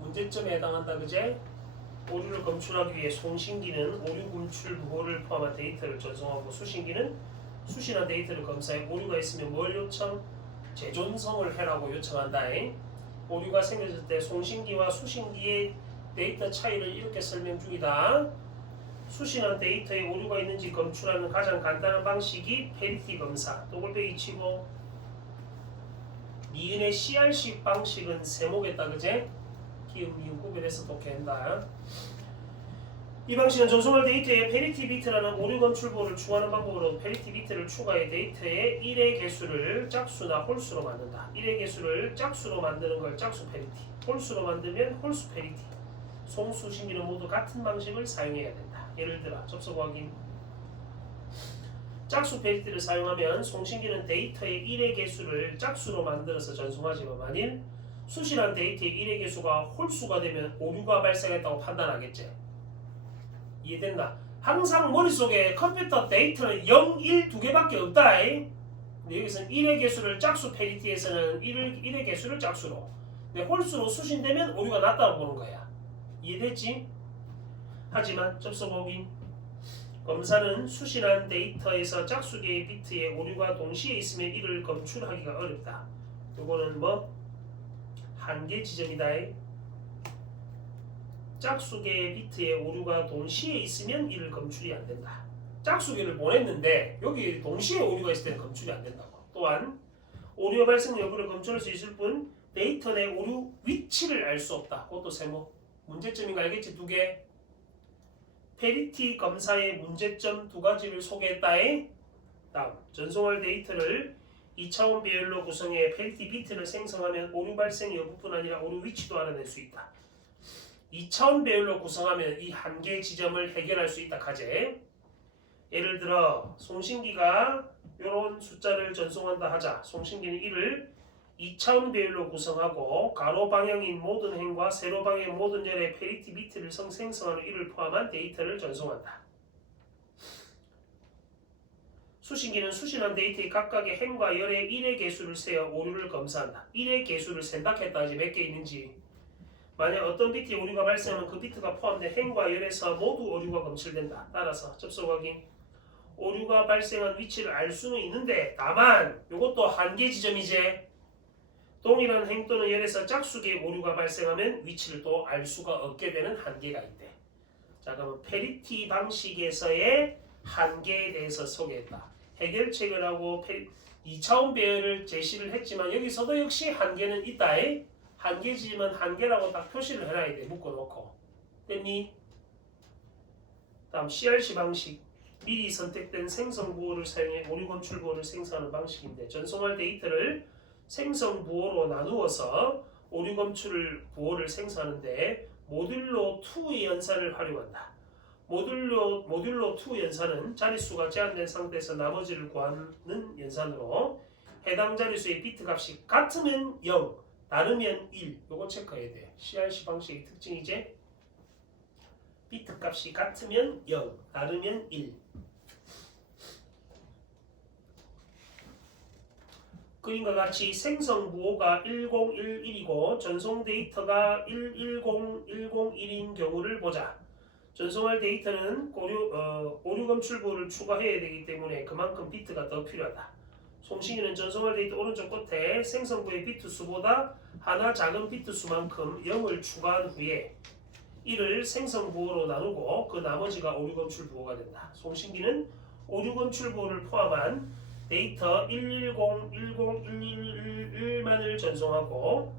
문제점에 해당한다, 그제? 오류를 검출하기 위해 송신기는 오류 검출 부호를 포함한 데이터를 전송하고 수신기는 수신한 데이터를 검사해 오류가 있으면 뭘 요청? 재존성을 해라고 요청한다. 오류가 생겼을 때 송신기와 수신기의 데이터 차이를 이렇게 설명 중이다. 수신한 데이터에 오류가 있는지 검출하는 가장 간단한 방식이 페리티 검사. 더블베이 치고 니은의 CR식 방식은 세모겠다, 그제? 기음, 미음 구별해서 독해한다. 이 방식은 전송할 데이터에 페리티 비트라는 오류 검출부호를 추가하는 방법으로 페리티 비트를 추가해 데이터의 1의 개수를 짝수나 홀수로 만든다. 1의 개수를 짝수로 만드는 걸 짝수 페리티, 홀수로 만들면 홀수 페리티. 송수신기는 모두 같은 방식을 사용해야 된다. 예를 들어 접속 확인. 짝수 페리티를 사용하면 송신기는 데이터의 1의 개수를 짝수로 만들어서 전송하지만 만일 수신한 데이터의 1의 개수가 홀수가 되면 오류가 발생했다고 판단하겠지. 이해됐나? 항상 머릿속에 컴퓨터 데이터는 0, 1 두 개밖에 없다. 근데 여기서는 1의 개수를 짝수 페리티에서는 1의 개수를 짝수로, 근데 홀수로 수신되면 오류가 났다고 보는 거야. 이해됐지? 하지만 접속 확인. 검사는 수신한 데이터에서 짝수 개의 비트에 오류가 동시에 있으면 이를 검출하기가 어렵다. 이거는 뭐? 한계 지점이다. 짝수계의 비트에 오류가 동시에 있으면 이를 검출이 안 된다. 짝수계를 보냈는데 여기 동시에 오류가 있을 때는 검출이 안 된다고. 또한 오류 발생 여부를 검출할 수 있을 뿐 데이터 내 오류 위치를 알 수 없다. 그것도 세모. 문제점인 거 알겠지? 두 개. 페리티 검사의 문제점 두 가지를 소개했다에 다음 전송할 데이터를 2차원 배열로 구성해 페리티 비트를 생성하면 오류 발생 여부뿐 아니라 오류 위치도 알아낼 수 있다. 2차원 배열로 구성하면 이 한계 지점을 해결할 수 있다 하재. 예를 들어 송신기가 이런 숫자를 전송한다 하자. 송신기는 이를 2차원 배열로 구성하고 가로 방향인 모든 행과 세로 방향 모든 열의 페리티 비트를 생성하는 이를 포함한 데이터를 전송한다. 수신기는 수신한 데이터의 각각의 행과 열의 1의 개수를 세어 오류를 검사한다. 1의 개수를 센다 했다 하지 몇 개 있는지. 만약 어떤 비트에 오류가 발생하면 그 비트가 포함된 행과 열에서 모두 오류가 검출된다. 따라서 접속 확인. 오류가 발생한 위치를 알 수는 있는데 다만 이것도 한계 지점이지. 동일한 행 또는 열에서 짝수계의 오류가 발생하면 위치를 또 알 수가 없게 되는 한계가 있대. 자, 그러면 페리티 방식에서의 한계에 대해서 소개했다. 해결책을 하고 2차원 배열을 제시를 했지만 여기서도 역시 한계는 있다. 한계 지점은 한계라고 딱 표시를 해놔야 돼. 묶어놓고. 됐니? 다음 CRC 방식. 미리 선택된 생성 부호를 사용해 오류 검출 부호를 생성하는 방식인데 전송할 데이터를 생성 부호로 나누어서 오류 검출 부호를 생성하는데 모듈로 2의 연산을 활용한다. 모듈로 2 연산은 자릿수가 제한된 상태에서 나머지를 구하는 연산으로 해당 자릿수의 비트 값이 같으면 0, 다르면 1. 요거 체크해야 돼. CRC 방식의 특징이지. 비트 값이 같으면 0, 다르면 1. 그림과 같이 생성 부호가 1011이고 전송 데이터가 110101인 경우를 보자. 전송할 데이터는 오류 검출 부호를 추가해야 되기 때문에 그만큼 비트가 더 필요하다. 송신기는 전송할 데이터 오른쪽 끝에 생성부의 비트 수보다 하나 작은 비트 수만큼 0을 추가한 후에 이를 생성 부호로 나누고 그 나머지가 오류 검출 부호가 된다. 송신기는 오류 검출 부호를 포함한 데이터 110.10.1111만을 전송하고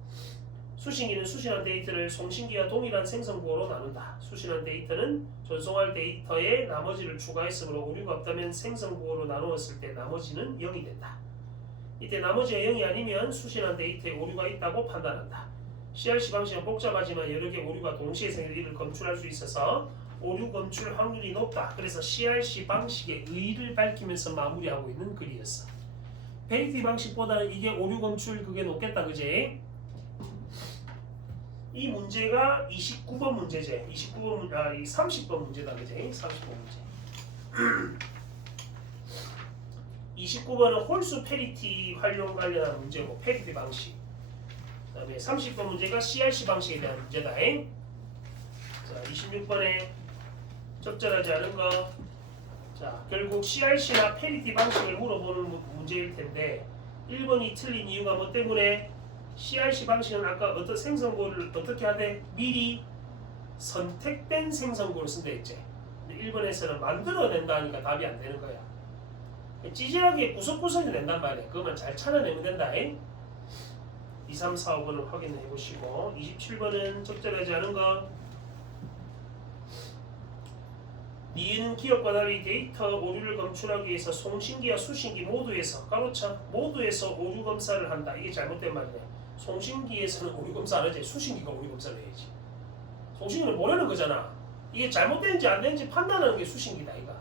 수신기는 수신한 데이터를 송신기와 동일한 생성 부호로 나눈다. 수신한 데이터는 전송할 데이터에 나머지를 추가했으므로 오류가 없다면 생성 부호로 나누었을 때 나머지는 0이 된다. 이때 나머지가 0이 아니면 수신한 데이터에 오류가 있다고 판단한다. CRC 방식은 복잡하지만 여러 개 오류가 동시에 생겨 이를 검출할 수 있어서 오류 검출 확률이 높다. 그래서 CRC 방식의 의의를 밝히면서 마무리하고 있는 글이었어. 페리티 방식보다는 이게 오류 검출 그게 높겠다, 그지? 이 문제가 29번 문제제. 29번 문, 이 30번 문제다, 그지? 30번 문제. 29번은 홀수 페리티 활용 관련한 문제고, 페리티 방식. 그다음에 30번 문제가 CRC 방식에 대한 문제다. 자, 26번에 적절하지 않은 거. 자, 결국 CRC나 페리티 방식을 물어보는 문제일 텐데 1번이 틀린 이유가 뭐 때문에? CRC 방식은 아까 어떤 생성고를 어떻게 하되? 미리 선택된 생성고를 쓴다 했지. 근데 1번에서는 만들어낸다 하니까 답이 안 되는 거야. 찌질하게 구석구석이 낸단 말이야. 그것만 잘 찾아내면 된다. 2, 3, 4, 5번을 확인해 보시고 27번은 적절하지 않은 거. 니은 기업과 달리 데이터 오류를 검출하기 위해서 송신기와 수신기 모두에서 가로차 모두에서 오류 검사를 한다. 이게 잘못된 말이네. 송신기에서는 오류 검사 안 하지. 수신기가 오류 검사를 해야지. 송신기는 보내는 거잖아. 이게 잘못된지 안 되는지 판단하는 게 수신기다. 이거.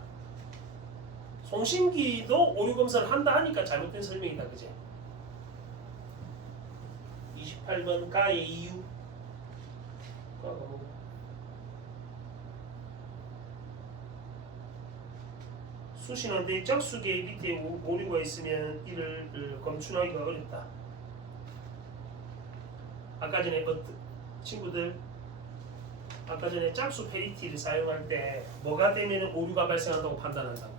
송신기도 오류 검사를 한다 하니까 잘못된 설명이다. 그지? 28번 가의 이유. 수신한데 짝수계 밑에 오류가 있으면 이를 검출하기가 어렵다. 아까 전에 친구들 아까 전에 짝수 페리티를 사용할 때 뭐가 되면 오류가 발생한다고 판단한다고?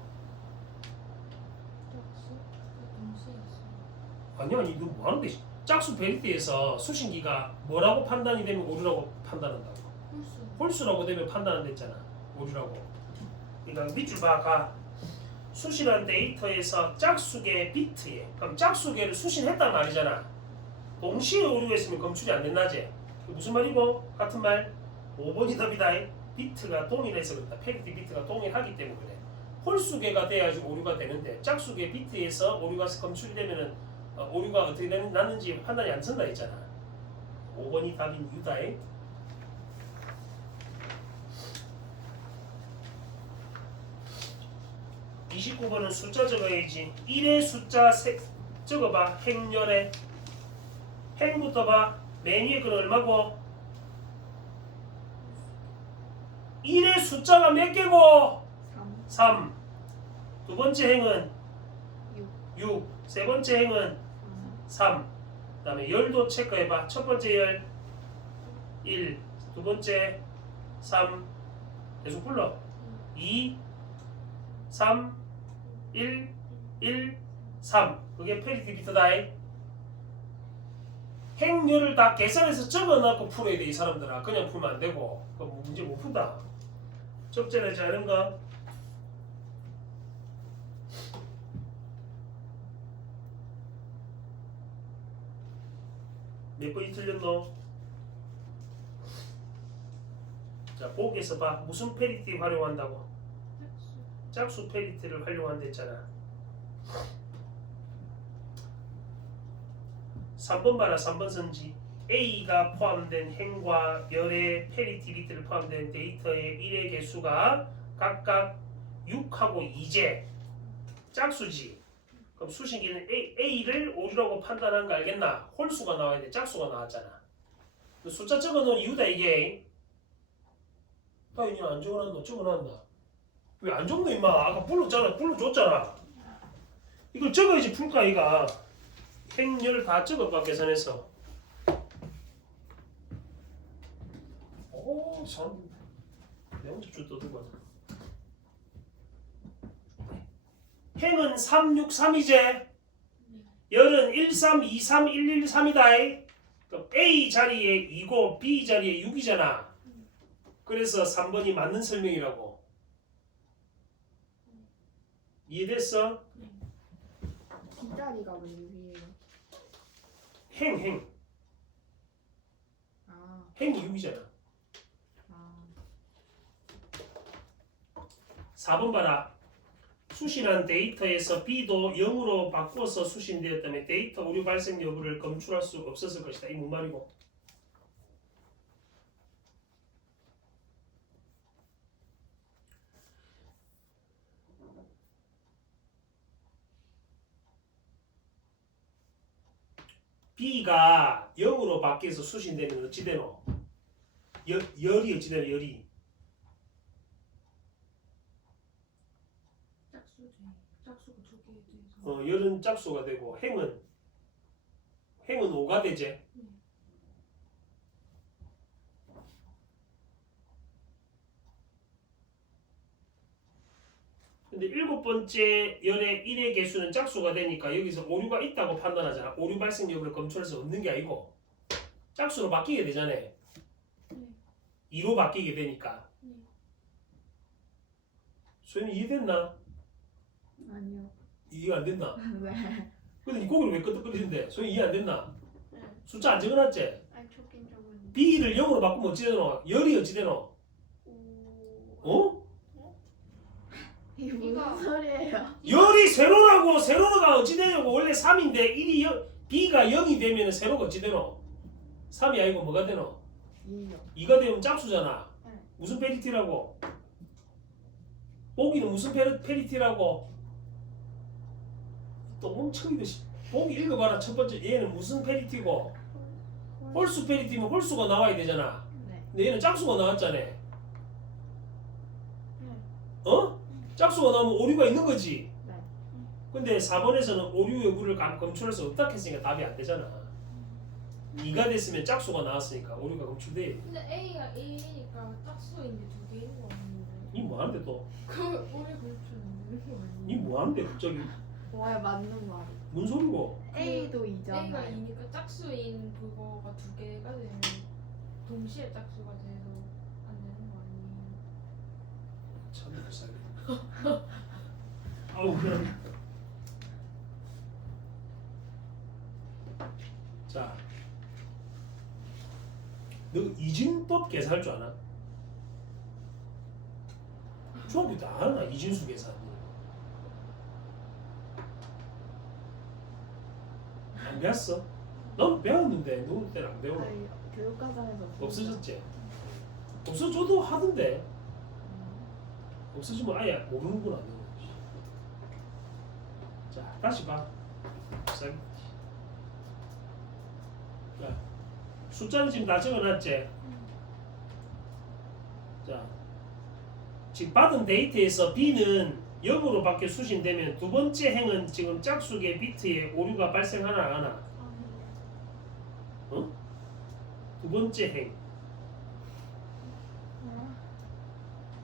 아니 이거 뭐 하는데? 짝수 페리티에서 수신기가 뭐라고 판단이 되면 오류라고 판단한다고? 홀수라고 되면 판단은 됐잖아. 오류라고. 그러니까 밑줄 봐. 수신한 데이터에서 짝수계 비트에 그럼 짝수계를 수신했단 말이잖아. 동시에 오류가 있으면 검출이 안 된다지. 무슨 말이고? 같은 말. 5번이 답이다. 비트가 동일해서 그렇다. 페리티 비트가 동일하기 때문에 그래. 홀수계가 돼야지 오류가 되는데 짝수계 비트에서 오류가 검출이 되면은 오류가 어떻게 났는지 판단이 안 선다 했잖아. 5번이 답인 이유다. 29번은 숫자 적어야지. 1의 숫자 적어봐. 행렬에 행부터 봐. 맨 위에 건 얼마고? 1의 숫자가 몇 개고? 3. 두 번째 행은 6. 세 번째 행은 3. 그 다음에 열도 체크해봐. 첫 번째 열 1. 두 번째 3. 계속 불러. 2. 3. 1. 1. 3. 그게 페리티 비트다. 행렬을 다 계산해서 적어놓고 풀어야 돼. 이 사람들아. 그냥 풀면 안 되고. 그 문제 못 푼다. 적절하지 않은 거. 몇 번이 틀렸노? 자, 보기에서 봐. 무슨 페리티 활용한다고? 짝수 페리티를 활용한다 했잖아. 3번 봐라. 3번 선지. A가 포함된 행과 열의 페리티 비트를 포함된 데이터의 1의 개수가 각각 6하고 2제. 짝수지. 그럼 수신기는 A를 오류라고 판단한 거 알겠나? 홀수가 나와야 돼. 짝수가 나왔잖아. 숫자 적어놓은 이유다 이게. 다인이 안 적어놨노? 적어놨나? 왜 안 적노 임마? 아까 불러줬잖아. 이걸 적어야지 풀까 이가. 행렬 다 적어봐 계산해서. 오 참. 내 혼자 쭉 떠들고 하자. 행은 3, 6, 3이제. 열은 1, 3, 2, 3, 1, 1, 3이다. 그럼 A 자리에 2고 B 자리에 6이잖아. 그래서 3번이 맞는 설명이라고. 이해됐어? 뒷다리가 왜 위에요? 행. 아, 행이 6이잖아. 아. 4번 봐라. 수신한 데이터에서 B도 0으로 바꿔서 수신되었다면 데이터 오류 발생 여부를 검출할 수 없었을 것이다. 이 뭔 말이고? B가 0으로 바뀌어서 수신되면 어찌 되노? 열이 어찌 되노? 열이 짝수가 두 개에 대해서. 열은 짝수가 되고 행은 5가 되지. 근데 일곱 번째 열의 1의 개수는 짝수가 되니까 여기서 오류가 있다고 판단하잖아. 오류 발생 여부를 검출해서 없는 게 아니고 짝수로 바뀌게 되잖아. 2로 바뀌게 되니까. 소연이 이해됐나? 아니요. 이해가 안 됐나? 네. 근데 이 고기를 왜 끄덕거리는데? 소연이 이해 안 됐나? 네. 숫자 안 적어놨지? 아니 적긴 적은. B를 0으로 바꾸면 어찌 되노? 열이 어찌 되노? 어? 이게 무슨 소리예요? 열이 세로라고. 세로가 어찌 되냐고. 원래 3인데 B가 0이 되면 세로가 어찌 되노? 3이 아니고 뭐가 되노? 2요. 2가 되면 짝수잖아. 네. 무슨 페리티라고? 보기는 무슨 페리티라고? 또 멍청이듯이 보기 읽어봐라. 첫 번째 얘는 무슨 페리티고? 홀수 페리티면 홀수가 나와야 되잖아. 네. 근데 얘는 짝수가 나왔잖아. 어? 짝수가 나오면 오류가 있는 거지. 네. 근데 4번에서는 오류 여부를 검출할 수 없다 했으니까 답이 안 되잖아. 2가 됐으면 짝수가 나왔으니까 오류가 검출돼. 근데 A가 1이니까 짝수인데 두 개인 거 아닌데? 니 뭐하는데 또? 그 오래 걸쳐는 되는 거 아니에요? 니 뭐하는데 갑자기? 뭐야 맞는 말. 뭔 소리고? A도 A가 2잖아요. 2니까 짝수인 그거가 두 개가 되면 동시에 짝수가 돼서 안 되는 거 아니에요? 참 불쌍해. 아우 그냥. 자, 너 이진법 계산할 줄 아나? 중학교 때 알아? 이진수 계산. 안 배웠어? 넌 배웠는데 너 때는 안 배워. 아니, 교육과정에서 없어졌지? 없어져도 하던데. 없어지면 아예 모르는구나. 너. 자, 다시 봐. 자, 숫자는 지금 다 적어놨지? 자, 지금 받은 데이터에서 B는 0으로 밖에 수신되면 두 번째 행은 지금 짝수의 비트에 오류가 발생하나 안 하나? 어? 두 번째 행.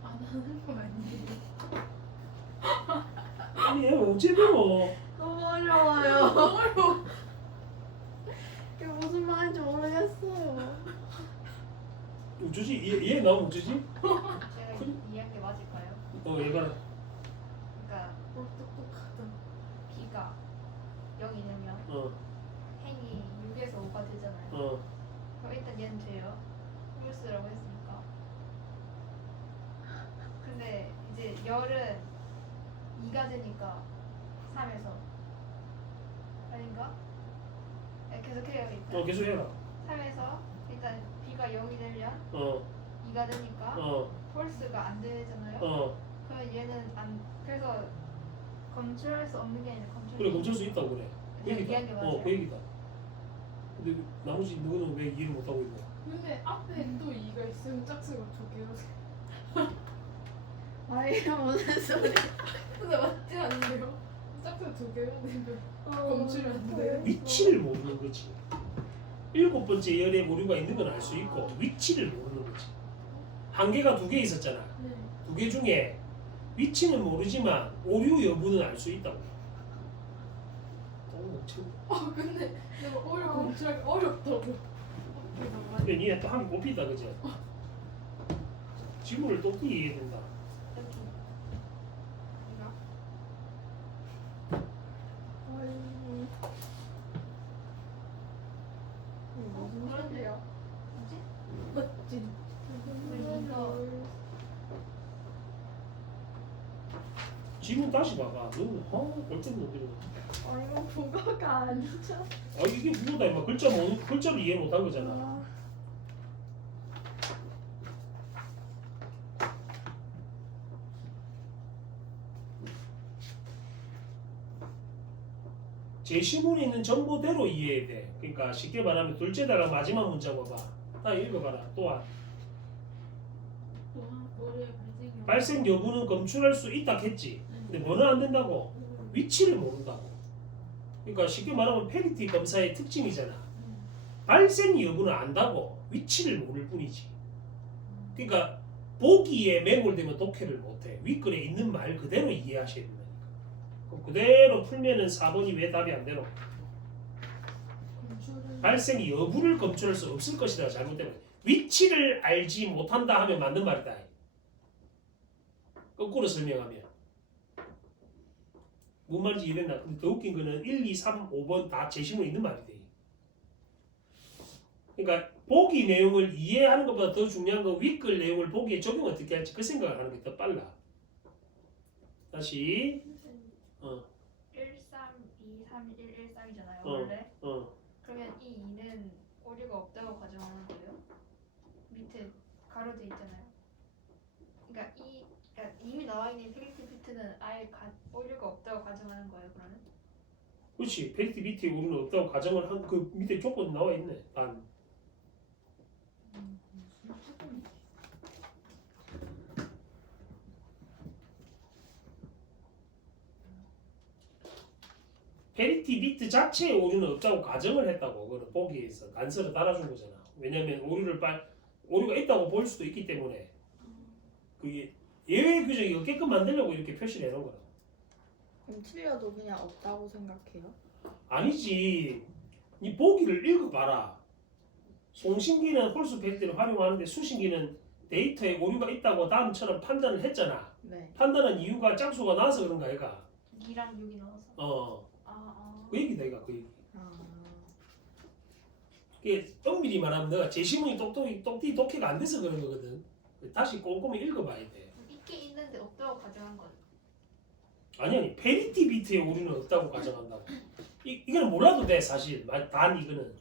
안 하는 거 아니에요? 아니 얘 어째 배워? 너무 어려워요. 이게 무슨 말인지 모르겠어요. 어쩌지? 얘 나오면 어쩌지? 제가 이해한 게 맞을까요? 얘가 그러니까 똑똑하다. B가 0이 되면 어, 행이 6에서 5가 되잖아요. 그럼 일단 얘는 돼요. 홀수라고 했으니까. 근데 이제 열은 2가 되니까 3에서 아닌가? 네, 계속 해요 일단. 계속 해라. 3에서 일단 B가 0이 되면 어, 2가 되니까 어, 홀수가 안 되잖아요. 어. 그러면 얘는 안 그래서 검출할 수 없는 게 아니라 검출. 그래 검찰 수 있다고 그래. 그 내가 이해한 게 얘기다. 맞아요. 그 얘기다. 근데 나머지 누구는 왜 이해를 못하고 있노? 근데 앞에 또 2가 있으면 짝수가 두 개로 돼. 아니 이게 무슨 소리? 근데 맞지 않는데요? 짝수 두 개가 되면 검출이 안 돼요? 위치를 모르는 거지. 일곱 번째 열에 오류가 있는 건 알 수 있고 위치를 모르는 거지. 한 개가 두 개 있었잖아. 네. 두 개 중에 위치는 모르지만 오류 여부는 알 수 있다고. 너무 멍청. 근데 내가 오히려 검출하기 어렵다고. 그래서 그래 니네 또 한개 꼽히다 그지? 지구를 똑똑히 이해해야 된다. 여기 이거 아이고. 이게 무슨 소리야? 뭐지? 맞지? 이거 지금 다시 봐봐. 너는 얼른 못 들어. 아 이거 국어가 아니죠? 이게 그거다 임마. 글자를 이해 못한 거잖아. 아, 제시문에 있는 정보대로 이해해야 돼. 그러니까 쉽게 말하면 둘째다가 마지막 문장 봐봐. 다 읽어봐라. 또한 또한 오류의 발생 발생 여부는 검출할 수 있다 했지. 근데 뭐는 안 된다고? 위치를 모른다고. 그러니까 쉽게 말하면 페리티 검사의 특징이잖아. 발생 여부는 안다고 위치를 모를 뿐이지. 그러니까 보기에 매몰되면 독해를 못해. 윗글에 있는 말 그대로 이해하셔야 된다니까. 그럼 그대로 풀면은 4번이 왜 답이 안 되노? 검출은 발생 여부를 검출할 수 없을 것이다. 잘못되면 위치를 알지 못한다 하면 맞는 말이다. 거꾸로 설명하면 뭔 말인지 이해된다. 근데 더 웃긴 거는 1, 2, 3, 5번 다 제시문에 있는 말이 돼. 그러니까 보기 내용을 이해하는 것보다 더 중요한 건 윗글 내용을 보기에 적용 어떻게 할지 그 생각을 하는 게 더 빨라. 다시 1, 3, 2, 3, 1, 1, 3이잖아요. 어. 원래. 어. 그러면 이 2는 오류가 없다고 가정하는 거예요? 밑에 가로돼 있잖아요. 그러니까 이미 나와 있는 필리트 비트는 아예 오류가 없다고 가정하는 거예요. 그러면? 그렇지. 페리티 밑에 오류는 없다고 가정을 한 그 밑에 조건 나와 있네. 단. 페리티 비트 자체에 오류는 없다고 가정을 했다고. 그거는 보기에서 단서를 달아준 거잖아. 왜냐면 오류가 있다고 볼 수도 있기 때문에 그게 예외 규정이 없게끔 만들려고 이렇게 표시를 해놓은 거야. 그럼 틀려도 그냥 없다고 생각해요? 아니지. 이 보기를 읽어봐라. 송신기는 홀수 페리티를 활용하는데 수신기는 데이터에 오류가 있다고 다음처럼 판단을 했잖아. 네. 판단한 이유가 짝수가 나와서 그런가 얘가. 2랑 6이 나와서. 그 얘기다 얘가 그 얘기. 아. 이게 엄밀히 말하면 내가 제시문이 독해가 안 돼서 그런 거거든. 다시 꼼꼼히 읽어봐야 돼. 있긴 있는데 없다고 가정한 거예요. 아니 페리티 비트에 오류는 없다고 가정한다고. 이거는 몰라도 돼 사실. 단 이거는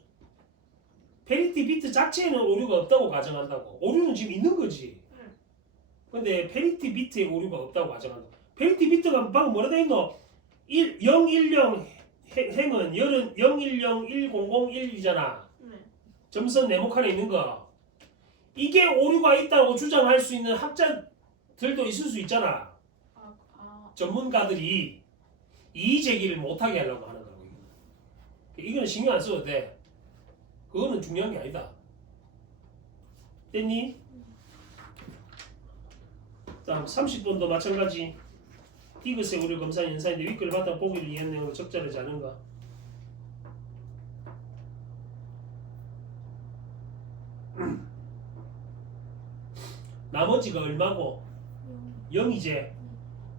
페리티 비트 자체에는 오류가 없다고 가정한다고. 오류는 지금 있는 거지. 근데 페리티 비트에 오류가 없다고 가정한다. 페리티 비트가 방금 뭐라 돼 있노? 010 행은 01010001이잖아. 점선 네모칸에 있는 거. 이게 오류가 있다고 주장할 수 있는 학자들도 있을 수 있잖아. 전문가들이 이의 제기를 못하게 하려고 하는 거라고. 이거는 신경 안 써도 돼. 그거는 중요한 게 아니다. 됐니? 자, 30번도 마찬가지. 디귿의 오류 검사 연산인데 윗글 바탕 보기를 이해한 내용으로 적절하지 않은가? 나머지가 얼마고? 0이제.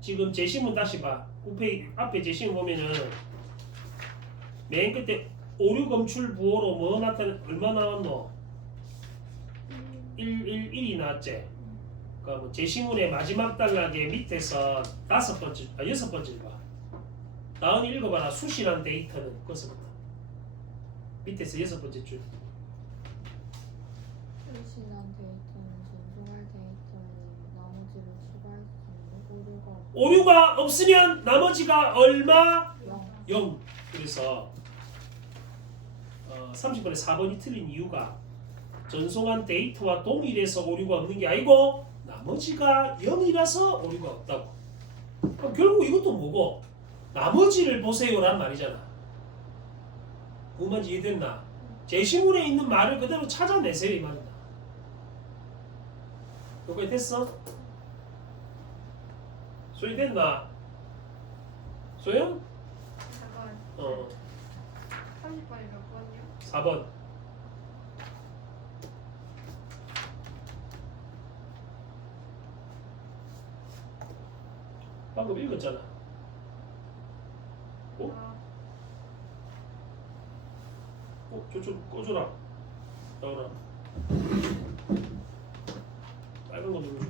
지금 제시문 다시 봐. 앞에 제시문 보면은 맨 끝에 오류 검출 부호로 뭐 얼마 나왔노? 111이 나왔지. 그러니까 뭐 제시문의 마지막 단락의 밑에서 6번째 봐. 다음 읽어봐라. 수신한 데이터는 그것부터. 밑에서 6번째 줄. 수신한 데이터는 전송할 데이터에 나머지를 추가할 수 있는 오류가 없으면 나머지가 얼마? 0. 그래서 30번에 4번이 틀린 이유가 전송한 데이터와 동일해서 오류가 없는 게 아니고 나머지가 0이라서 오류가 없다고. 그럼 결국 이것도 뭐고? 나머지를 보세요란 말이잖아. 무슨 말인지 이해됐나? 제시문에 있는 말을 그대로 찾아내세요 이 말이다. 여기까지 됐어? 소리 됐나? 소영? 잠깐. 30번이 몇 번이요? 4번. 방금 읽었잖아. 저쪽 꺼줘라. 나오라. 빨간 거 누르줘.